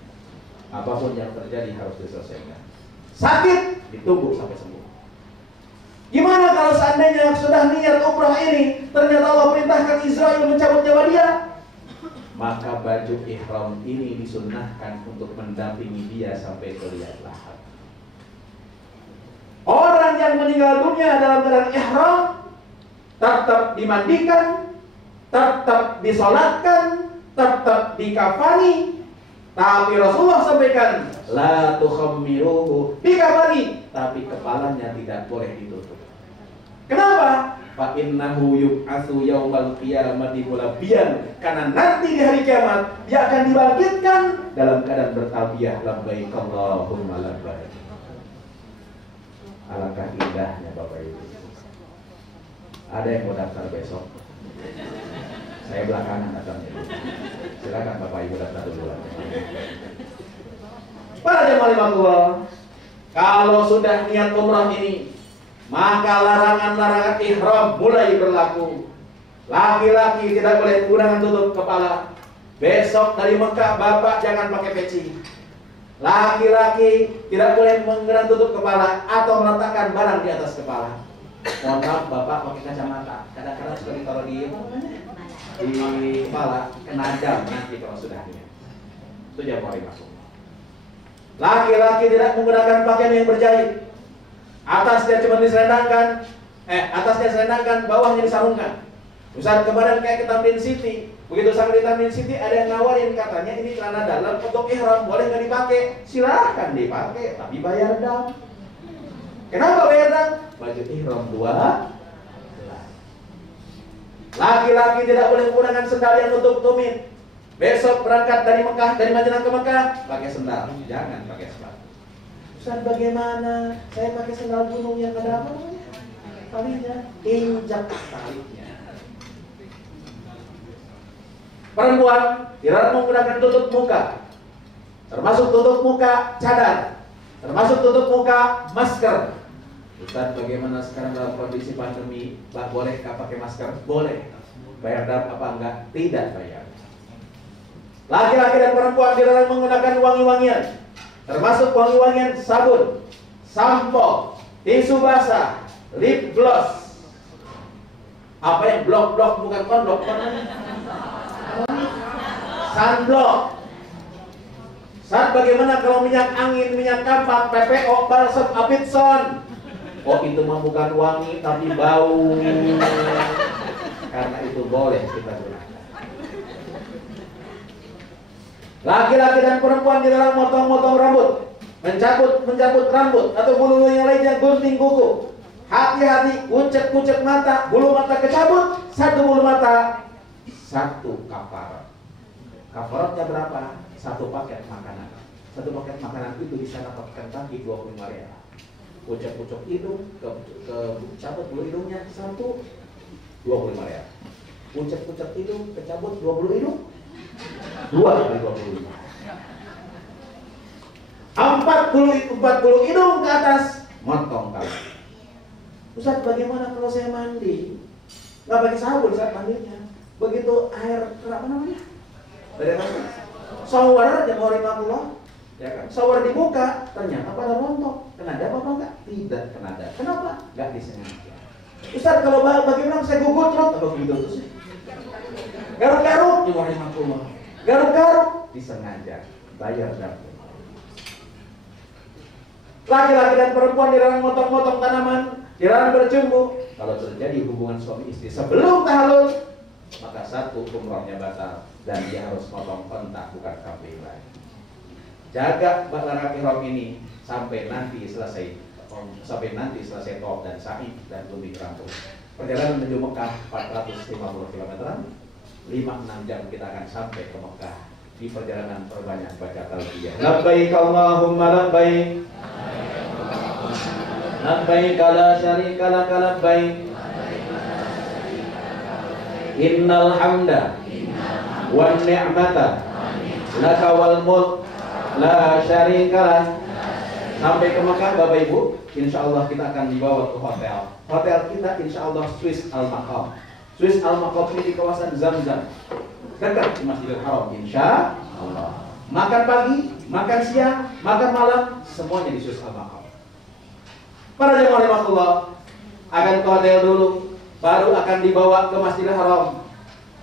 Apapun yang terjadi harus diselesaikan. Sakit ditunggu sampai sembuh. Gimana kalau seandainya sudah niat umrah ini, ternyata Allah perintahkan Israel mencabut nyawa dia? Maka baju ihram ini disunnahkan untuk mendampingi dia sampai ke liang lahat. Orang yang meninggal dunia dalam keadaan ihram tetap dimandikan, tetap disolatkan, tetap dikafani. Tapi Rasulullah sampaikan, la tukhammiruhu, dikafani, tapi kepalanya tidak boleh ditutup. Kenapa? Fa innahu yub'atsu yaumal qiyamati mulabbiyan, karena nanti di hari kiamat dia akan dibangkitkan dalam keadaan bertalbiyah labbaik Allahumma labbaik. Alangkah indahnya Bapak Ibu. Ada yang mau daftar besok? Saya belakangan datangnya. Silakan Bapak Ibu daftar dulu. Para jemaah Allah, kalau sudah niat umrah ini, maka larangan-larangan ihram mulai berlaku. Laki-laki tidak boleh menggunakan tutup kepala. Besok dari Mekah Bapak jangan pakai peci. Laki-laki tidak boleh menggunakan tutup kepala atau meletakkan barang di atas kepala. Mohon maaf Bapak pakai kacamata. Kadang-kadang suka ditaruh di kepala, kena jam nanti kalau sudah niat. Itu jangan masuk. Laki-laki tidak menggunakan pakaian yang berjahit. Atasnya cuma diselendangkan, atasnya diselendangkan, bawahnya disarungkan. Ustaz kemarin kayak ke Tamrin City, begitu sampai di Tamrin City ada yang nawarin, katanya ini celana dalam untuk ihram, boleh nggak dipakai? Silahkan dipakai, tapi bayar dam. Kenapa bayar dam? Baju ihram 2. Laki-laki tidak boleh menggunakan sendal yang nutup tumit. Besok berangkat dari Mekah, dari Madinah ke Mekah, pakai sendal, jangan pakai sepatu. Ustaz bagaimana? Saya pakai sendal gunung yang ada apa namanya? Talinya, injak talinya. Perempuan dilarang menggunakan tutup muka, termasuk tutup muka cadar, termasuk tutup muka masker. Ustaz bagaimana sekarang dalam kondisi pandemi? Bolehkah pakai masker? Boleh. Bayar dam apa enggak? Tidak bayar. Laki-laki dan perempuan dilarang menggunakan wangi-wangian, termasuk wangi-wangian sabun, sampo, tisu basah, lip gloss. Apa yang blok-blok bukan konblok, sunblock. Saat bagaimana kalau minyak angin, minyak kampak, PPO, balsam, Apitson? Oh itu mah bukan wangi tapi bau. Karena itu boleh kita gunakan. Laki-laki dan perempuan dilarang motong-motong rambut, mencabut rambut atau bulu yang lainnya, gunting kuku. Hati-hati, kucek mata, bulu mata kecabut, satu bulu mata, satu kafarat. Kafaratnya berapa? Satu paket makanan. Satu paket makanan itu bisa dapatkan kaki 25 rial. Kucek hidung, kecabut bulu hidungnya satu, 25 rial. Kucek hidung, kecabut 20 hidung, 2 kali 25. 40 hidung ke atas, motong kali. Ustaz bagaimana kalau saya mandi? Nggak pakai sabun saat mandinya. Begitu air apa namanya? Shower aja mau 50, ya kan? Shower dibuka, ternyata pada rontok. Kena dam apa enggak? Tidak kena dam. Kenapa? Nggak disengaja. Ustaz kalau bagaimana saya gugut terus? Apa begitu terus? Garuk-garuk cuma 50. Garuk-garuk disengaja, bayar dapur. Laki-laki dan perempuan dilarang motong-motong tanaman, dilarang bercumbu. Kalau terjadi hubungan suami istri sebelum tahallul, maka satu, umrohnya batal dan dia harus potong kontak, bukan kambing lagi. Jaga larangan ihram ini sampai nanti selesai tawaf dan sa'i dan lebih rampung. Perjalanan menuju Mekah 450 km, 5-6 jam kita akan sampai ke Mekah. Di perjalanan perbanyak baca talbiyah. Labbaik Allahumma labbaik. Labbaik la syarika lak labbaik. Innal hamda wan ni'mata laka wal mulk la syarika lak. Sampai ke Mekah Bapak Ibu, insya Allah kita akan dibawa ke hotel. Hotel kita insya Allah Swiss Al-Maqam. Swiss Al-Maqam ini di kawasan Zamzam, dekat di Masjidil Haram, insya Allah. Makan pagi, makan siang, makan malam, semuanya di Swiss Al-Maqam. Para jemaah rahmatullah, akan ke hotel dulu, baru akan dibawa ke Masjidil Haram.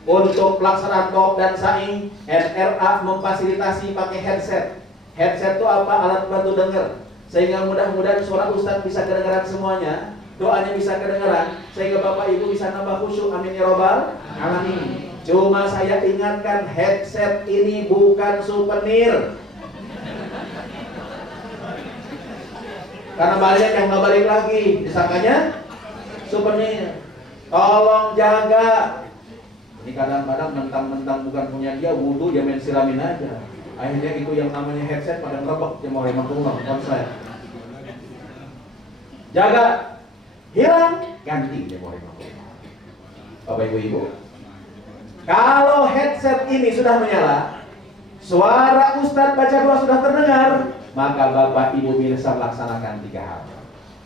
Untuk pelaksanaan tawaf dan sa'i, NRA memfasilitasi pakai headset. Headset itu apa? Alat bantu dengar. Sehingga mudah-mudahan suara Ustadz bisa kedengaran semuanya, doanya bisa kedengaran, sehingga Bapak Ibu bisa nambah khusyuk. Amin ya robbal alamin. Cuma saya ingatkan, headset ini bukan souvenir. Karena banyak yang nggak balik lagi, disangkanya souvenir. Tolong jaga. Ini kadang-kadang mentang-mentang bukan punya dia, wudhu dia main siramin aja. Akhirnya itu yang namanya headset pada ngerebek jemaah rahmatullah, bukan saya. Jaga, hilang, ganti jemaah rahmatullah. Bapak Ibu, kalau headset ini sudah menyala, suara Ustadz baca doa sudah terdengar, maka Bapak Ibu bisa laksanakan 3 hal.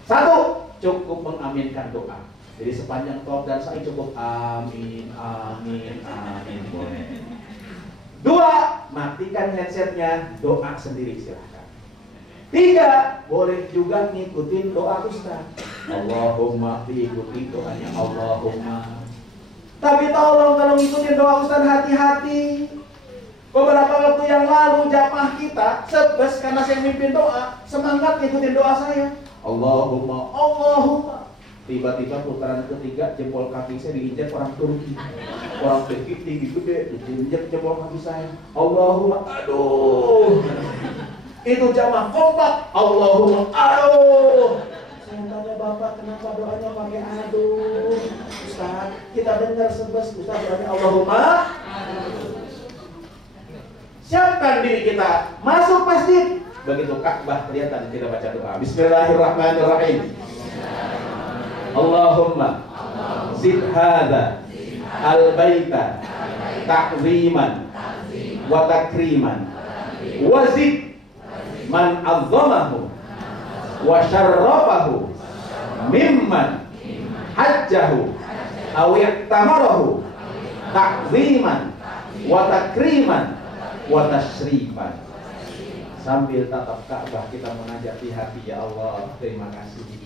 1, cukup mengaminkan doa. Jadi sepanjang tawaf dan sa'i cukup amin, amin, amin, boleh. 2, matikan headsetnya, doa sendiri silahkan. 3, boleh juga ngikutin doa Ustaz. Allahumma, diikuti doanya Allahumma. Tapi tolong kalau ngikutin doa Ustaz hati-hati. Beberapa waktu yang lalu jamaah kita sebes karena saya mimpin doa, semangat ngikutin doa saya. Allahumma, Allahumma. Tiba-tiba putaran ketiga jempol kaki saya diinjak orang Turki. Orang Turki tinggi gede, diinjak jempol kaki saya. Allahumma, aduh. Itu jamaah kompak. Allahumma, aduh. Saya tanya Bapak, kenapa doanya pakai aduh? Ustaz, kita dengar sebes Ustaz doanya Allahumma. Siapkan diri kita masuk masjid. Begitu Ka'bah kelihatan kita baca doa. Bismillahirrahmanirrahim. Allahumma zid hadha al-baita ta'ziman wa takriman wa zid man azzamahu wa syarrafahu mimman hajjahu aw i'tamarahu ta'ziman wa takriman wa tashrifan. Sambil tatap Ka'bah kita munajat di hati, ya Allah, terima kasih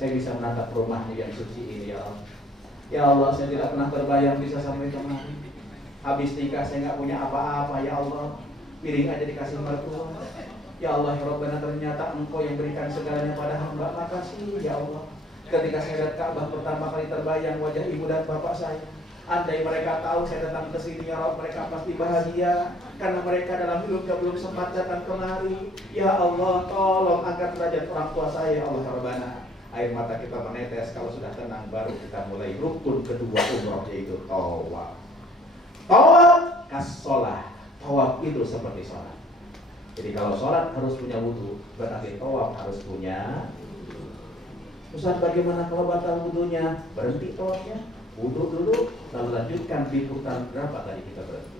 saya bisa menatap rumahmu yang suci ini, ya Allah. Ya Allah, saya tidak pernah terbayang bisa sampai kemari. Habis nikah saya nggak punya apa-apa, ya Allah. Piring aja dikasih mertua. Ya Allah, ya Rabbana, ternyata Engkau yang berikan segalanya pada hamba. Makasih, ya Allah. Ketika saya lihat Ka'bah pertama kali terbayang wajah ibu dan bapak saya. Andai mereka tahu saya datang ke sini, ya Rabb, mereka pasti bahagia karena mereka dalam hidupnya belum sempat datang kemari. Ya Allah, tolong angkat derajat orang tua saya, ya Allah, ya Rabbana. Air mata kita menetes, kalau sudah tenang baru kita mulai rukun kedua umroh, yaitu tawaf. Tawaf kas-sholah. Tawaf itu seperti sholat. Jadi kalau sholat harus punya wudhu, berarti tawaf harus punya. Ustaz, bagaimana kalau batal wudhunya? Berhenti tawafnya, wudhu dulu, lalu lanjutkan di putaran berapa tadi kita berhenti.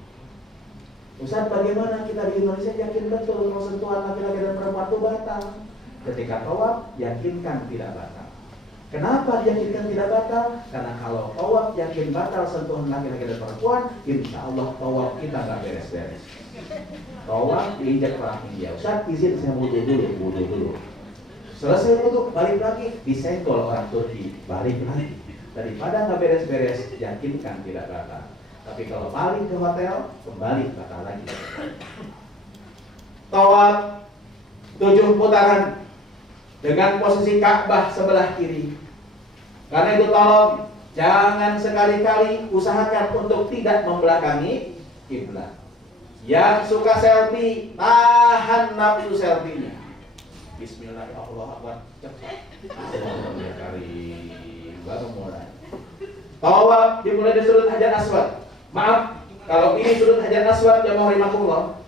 Ustaz, bagaimana kita di Indonesia yakin betul kalau sentuhan laki-laki dan perempuan itu batal? Ketika tawaf, yakinkan tidak batal. Kenapa yakinkan tidak batal? Karena kalau tawaf yakin batal sentuhan laki-laki dan perempuan, insya Allah tawaf kita nggak beres-beres. Tawaf diinjak orang India. Ustaz, izin saya wudhu dulu. Selesai wudhu, balik lagi, disenggol orang Turki, balik lagi. Daripada nggak beres-beres, yakinkan tidak batal. Tapi kalau balik ke hotel, kembali batal lagi. Tawaf 7 putaran dengan posisi Ka'bah sebelah kiri. Karena itu tolong jangan sekali-kali usahakan untuk tidak membelakangi kiblat. Yang suka selfie, tahan nafsu selfie-nya. Bismillahirrahmanirrahim. Cepat. Baru mulai. Tawaf dimulai dari sudut Hajar Aswad. Maaf, kalau ini sudut Hajar Aswad yang mau rahimahullah.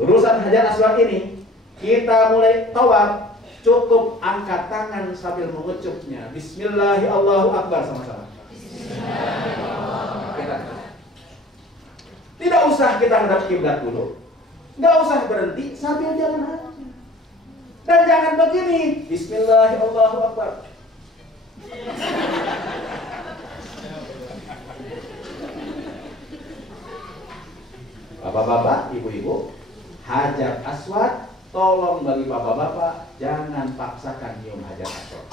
Urusan Hajar Aswad ini kita mulai tawaf cukup angkat tangan sambil mengucupnya. Bismillahirrahmanirrahim sama-sama. Tidak usah kita hadap kiblat dulu. Nggak usah berhenti sambil jalan aja. Dan jangan begini. Bismillahirrahmanirrahim. Bapak-bapak, ibu-ibu, Hajar Aswad, tolong bagi bapak-bapak jangan paksakan nyium Hajar Aswad.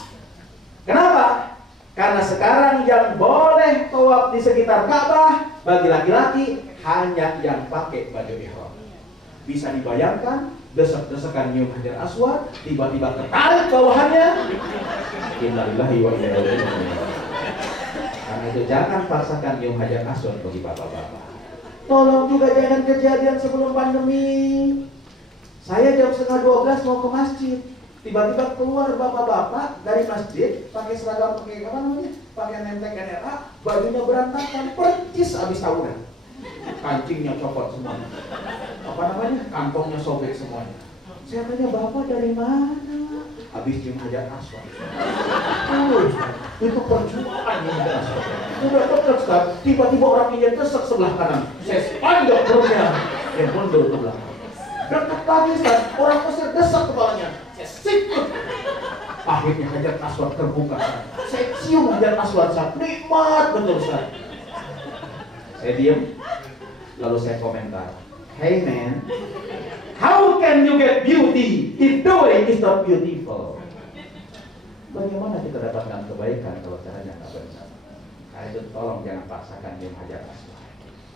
Kenapa? Karena sekarang yang boleh tawaf di sekitar Ka'bah bagi laki-laki hanya yang pakai baju ihram. Bisa dibayangkan desek-desekan nyium Hajar Aswad, tiba-tiba tertarik bawahannya. Innalillahi wa inna ilaihi raji'un. Karena itu jangan paksakan nyium Hajar Aswad bagi bapak-bapak. Tolong juga jangan kejadian sebelum pandemi. Saya jam 11:30 mau ke masjid. Tiba-tiba keluar bapak-bapak dari masjid pakai seragam, pakai apa namanya? Pakai nenteng NRA, bajunya berantakan, percis abis tawuran. Kancingnya copot semuanya. Apa namanya? Kantongnya sobek semuanya. Saya tanya, bapak dari mana? Habis nyium Hajar Aswad. Itu perjuangan nyium Hajar Aswad. Udah dekat, Ustaz. Tiba-tiba orang ini desek sebelah kanan. Saya panjang perutnya. Dia mundur ke belakang. Dekat lagi, Ustaz. Orang Mesir desek kepalanya. Saya sikut. Akhirnya Hajar Aswad terbuka. Saya cium Hajar Aswad, Ustaz. Nikmat betul, Ustaz. Saya diam. Lalu saya komentar. Hey man, how can you get beauty if the way is not beautiful? Bagaimana kita dapatkan kebaikan kalau caranya nggak benar? Nah itu tolong jangan paksakan nyium Hajar Aswad.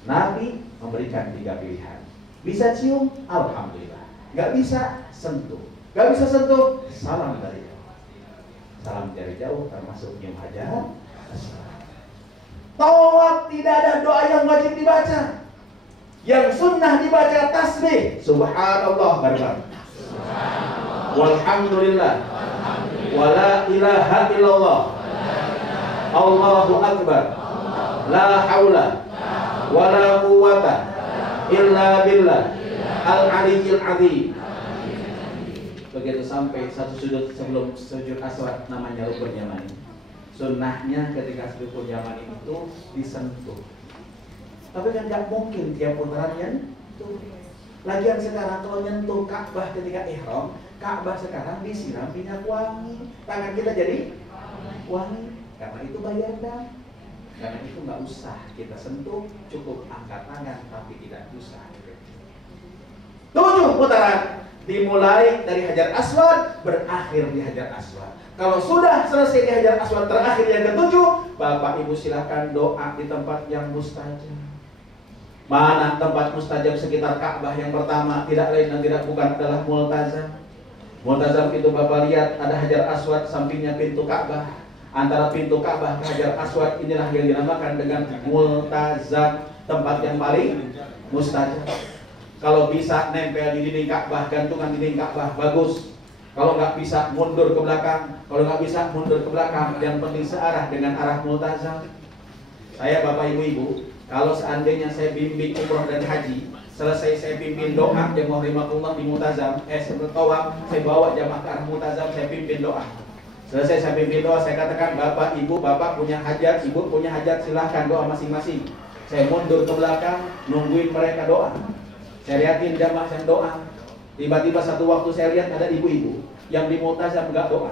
Nabi memberikan 3 pilihan. Bisa cium, alhamdulillah. Nggak bisa, sentuh. Nggak bisa sentuh, salam dari jauh. Salam dari jauh termasuk nyium Hajar Aswad. Tawaf tidak ada doa yang wajib dibaca. Yang sunnah dibaca tasbih subhanallah bareng-bareng. Walhamdulillah. Wala ilaha illallah. Allahu akbar. La haula wala quwwata illa billah al-aliyyil azim. Begitu sampai satu sudut sebelum sujud aswad namanya rukun yamani. Sunnahnya ketika rukun yamani itu disentuh. Tapi kan nggak mungkin tiap putarannya tuh. Lagian sekarang kalau nyentuh Ka'bah ketika ihram, Ka'bah sekarang disiram minyak wangi. Tangan kita jadi wangi. Karena itu bayar dam. Karena itu nggak usah kita sentuh, cukup angkat tangan tapi tidak usah. 7 putaran dimulai dari Hajar Aswad, berakhir di Hajar Aswad. Kalau sudah selesai di Hajar Aswad terakhir yang ke-7, Bapak Ibu silakan doa di tempat yang mustajab. Mana tempat mustajab sekitar Ka'bah? Yang pertama tidak lain dan tidak bukan adalah Multazam. Multazam itu Bapak lihat ada Hajar Aswad, sampingnya pintu Ka'bah. Antara pintu Ka'bah ke Hajar Aswad inilah yang dinamakan dengan Multazam, tempat yang paling mustajab. Kalau bisa nempel di dinding Ka'bah, gantungan dinding Ka'bah, bagus. Kalau nggak bisa mundur ke belakang, kalau nggak bisa mundur ke belakang, yang penting searah dengan arah Multazam. Saya Bapak Ibu-ibu, kalau seandainya saya bimbing umroh dan haji, selesai saya pimpin doa jamaah rahimahullah di Multazam, sebelum tawaf saya bawa jamaah ke arah Multazam, saya pimpin doa. Selesai saya pimpin doa, saya katakan Bapak, Ibu, Bapak punya hajat, Ibu punya hajat, silahkan doa masing-masing. Saya mundur ke belakang, nungguin mereka doa. Saya lihatin jamaah yang doa. Tiba-tiba satu waktu saya lihat ada ibu-ibu yang di Multazam nggak doa,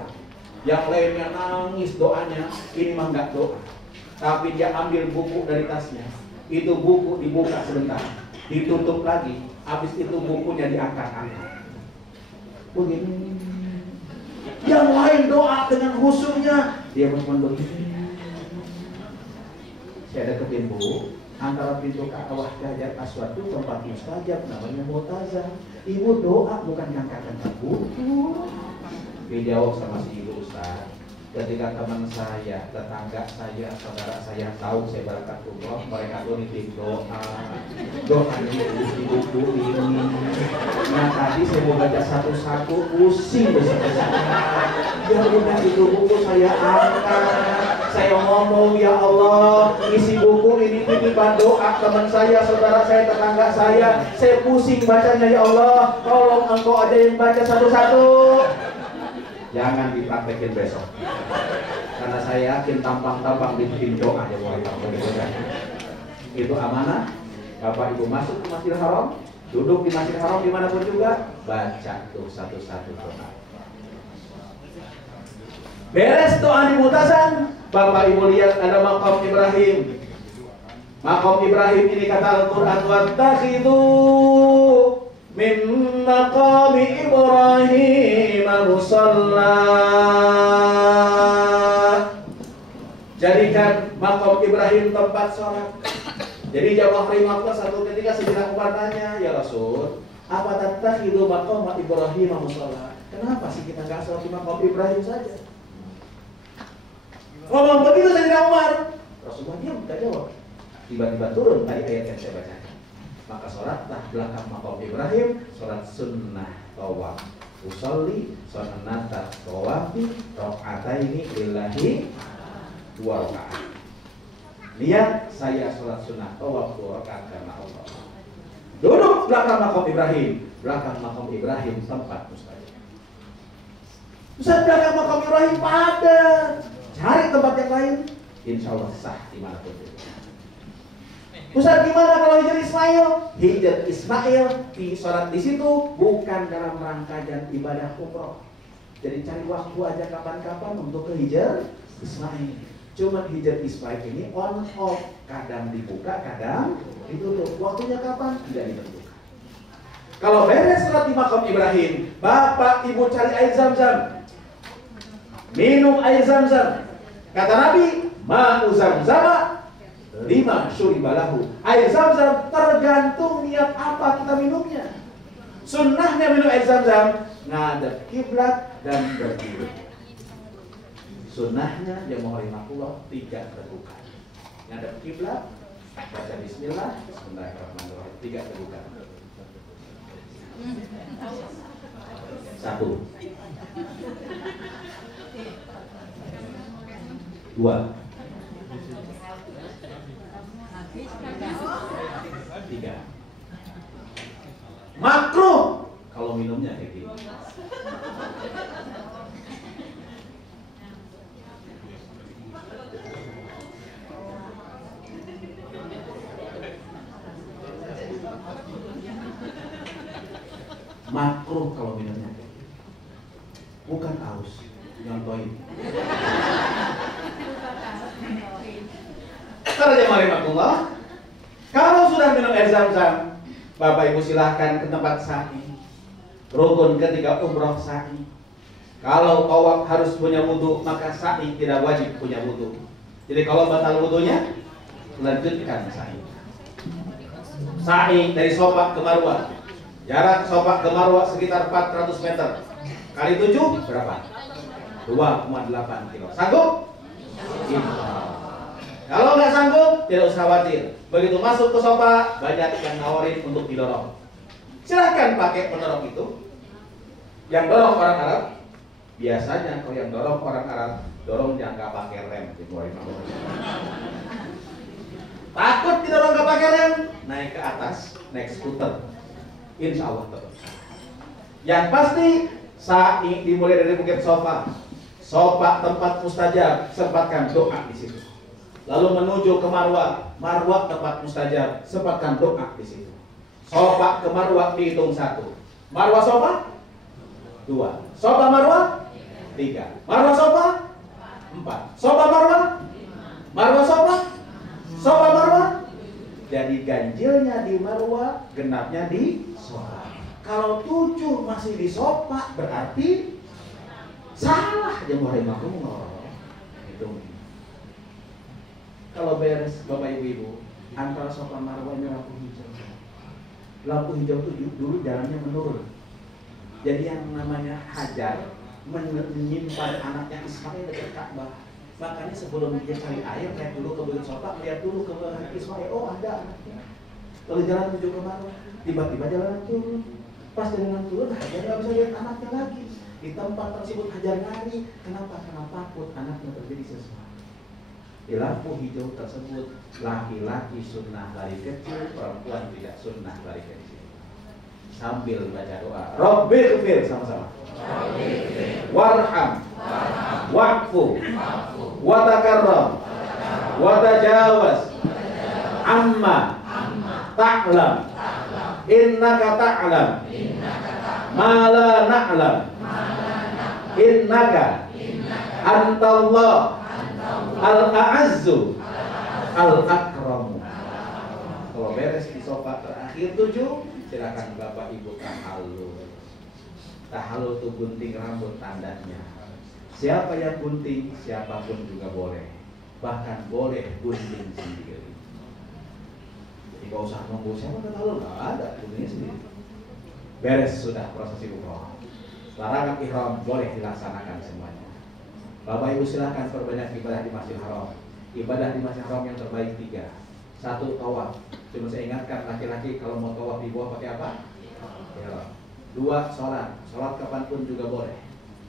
yang lainnya nangis doanya, ini mah nggak doa. Tapi dia ambil buku dari tasnya, itu buku dibuka sebentar, ditutup lagi, habis itu bukunya diangkat-angkat. Begini. Yang lain doa dengan khusyuknya, dia bermundur. saya deketin Bu, antara pintu kawah Hajar Aswad itu tempat mustajab namanya Mu'tazah. Ibu doa bukan ngangkat-ngangkat buku. Dijawab sama si ibu, Ustaz, ketika teman saya, tetangga saya, saudara saya tahu saya berangkat umroh, mereka tuh nitip doa ini di buku ini. Nah tadi saya mau baca satu-satu, pusing ya udah itu buku saya angkat, saya ngomong, ya Allah, isi buku ini titipan doa teman saya, saudara saya, tetangga saya pusing bacanya, ya Allah, tolong engkau aja yang baca satu-satu. Jangan dipraktekin besok, karena saya yakin tampang-tampang bikin doa aja mulai begitu kan. Itu amanah. Bapak Ibu masuk ke Masjidil Haram, duduk di Masjidil Haram dimanapun juga, baca tuh satu-satu doa. Beres doa di Mu'tazah, Bapak Ibu lihat ada makam Ibrahim. Makam Ibrahim ini kata Al-Quran, wattakhidhu min maqami Ibrahim musalla. Jadikan makam Ibrahim tempat sholat. Jadi jamaah rahimahullah, satu ketika Sayyidina Umar tanya, ya Rasul, apa tattakhidhu maqam Ibrahim musalla? Kenapa sih kita nggak sholat di makam Ibrahim saja? Ngomong begitu Sayyidina Umar, Rasulullah diam, tidak jawab. Tiba-tiba turun tadi ayat yang saya baca. Maka sholatlah belakang makam Ibrahim, sholat sunnah tawaf, usolli sunnata tawafi rakaataini lillahi, 2 rakaat. Niat saya sholat sunnah tawaf 2 rakaat karena Allah. Duduk belakang makam Ibrahim, belakang makam Ibrahim tempat mustajab. Ustaz, belakang makam Ibrahim padat, cari tempat yang lain, insya Allah sah dimanapun itu. Ustaz, gimana kalau hijrah Ismail? Hijrah Ismail di sholat di situ bukan dalam rangka dan ibadah umroh. Jadi cari waktu aja kapan-kapan untuk ke hijrah Ismail. Cuma hijrah Ismail ini on off, kadang dibuka, kadang ditutup. Waktunya kapan? Tidak ditentukan. Kalau beres sholat di makam Ibrahim, Bapak Ibu cari air Zam-Zam, minum air Zam-Zam. Kata Nabi, ma'u Zam-Zam lima syuribalahu. Air Zam-Zam tergantung niat apa kita minumnya. Sunnahnya minum air Zam-Zam ngadep kiblat dan berdiri. Sunnahnya yang mau rahimahullah 3 tegukan. Ngadep kiblat, baca bismillah, bismillahirrahmanirrahim, 3 tegukan. 1, 2, 3. Makruh kalau minumnya kayak gini. Makruh kalau minumnya kayak gini. Bukan aus, nyontoin. Para jemaah rahimakumullah, kalau sudah minum air Zam-Zam, Bapak Ibu silahkan ke tempat sa'i. Rukun ketika umroh sa'i. Kalau tawaf harus punya wudu, maka sa'i tidak wajib punya wudu. Jadi kalau batal wudunya, lanjutkan sa'i. Sa'i dari Sofa ke Marwah. Jarak Sofa ke Marwah sekitar 400 meter. Kali 7 berapa? 2,8 kilo. Sanggup? Kalau nggak sanggup, tidak usah khawatir. Begitu masuk ke Sofa, banyak yang nawarin untuk didorong. Silahkan pakai pendorong itu. Yang dorong orang Arab, biasanya kalau yang dorong orang Arab, dorongnya nggak pakai rem. Takut didorong nggak pakai rem, naik ke atas, naik skuter. Insya Allah tetap. Yang pasti, sa'i dimulai dari Bukit Sofa. Sofa tempat mustajab, sempatkan doa di situ. Lalu menuju ke Marwah, Marwah tempat mustajab, sempatkan doa di situ. Sofa ke Marwah dihitung 1. Marwah Sofa 2. Sofa Marwah 3. Marwah Sofa 4. Sofa Marwah, Marwah Sofa, Sofa Marwah. Jadi ganjilnya di Marwah, genapnya di Sofa. Kalau 7 masih di Sofa, berarti salah. Jemaah rahimahumullah. Itu. Kalau beres Bapak Ibu, antara Safa Marwah ini lampu hijau. Lampu hijau itu dulu jalannya menurun. Jadi yang namanya Hajar menyimpan anaknya Ismail dekat Ka'bah. Makanya sebelum dia cari air, lihat dulu ke Bukit Safa, lihat dulu ke Ismail, oh ada anaknya. Lalu jalan menuju ke Marwah, tiba-tiba jalan turun. Pas jalan turun, Hajar nggak bisa lihat anaknya lagi. Di tempat tersebut Hajar lari. Kenapa? Karena takut anaknya terjadi sesuatu. Di lampu hijau tersebut, laki-laki sunnah lari kecil, perempuan tidak sunnah lari kecil. Sambil baca doa, Rabbighfir sama-sama. Warham, wa'fu, wa takarram, wa tajawaz, amma, ta'lam, innaka ta'lam, ma la na'lam, innaka antallah al-a'azzu al-akramu. Kalau beres di sofa terakhir 7, silakan Bapak Ibu tahallul. Tahallul itu gunting rambut tandanya. Siapa yang gunting, siapapun juga boleh. Bahkan boleh gunting sendiri. Jadi gak usah nunggu siapa tahallul, nggak ada, guntingnya sendiri. Beres sudah prosesi umroh. Larangan ihram boleh dilaksanakan semuanya. Bapak Ibu silahkan perbanyak ibadah di Masjidil Haram. Ibadah di Masjidil Haram yang terbaik 3. 1, tawaf. Cuma saya ingatkan laki-laki kalau mau tawaf di bawah pakai apa? Ihram. 2, sholat. Sholat kapanpun juga boleh.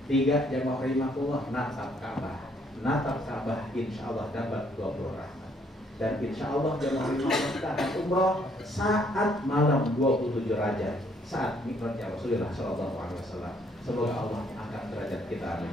3, jamaah rahimahullah, natap Ka'bah. Natap Ka'bah insya Allah dapat 20 rahmat. Dan insya Allah jamaah rahimahullah kita akan umroh saat malam 27 Rajab, saat mi'rajnya Rasulullah SAW. Semoga Allah angkat derajat kita. Amin.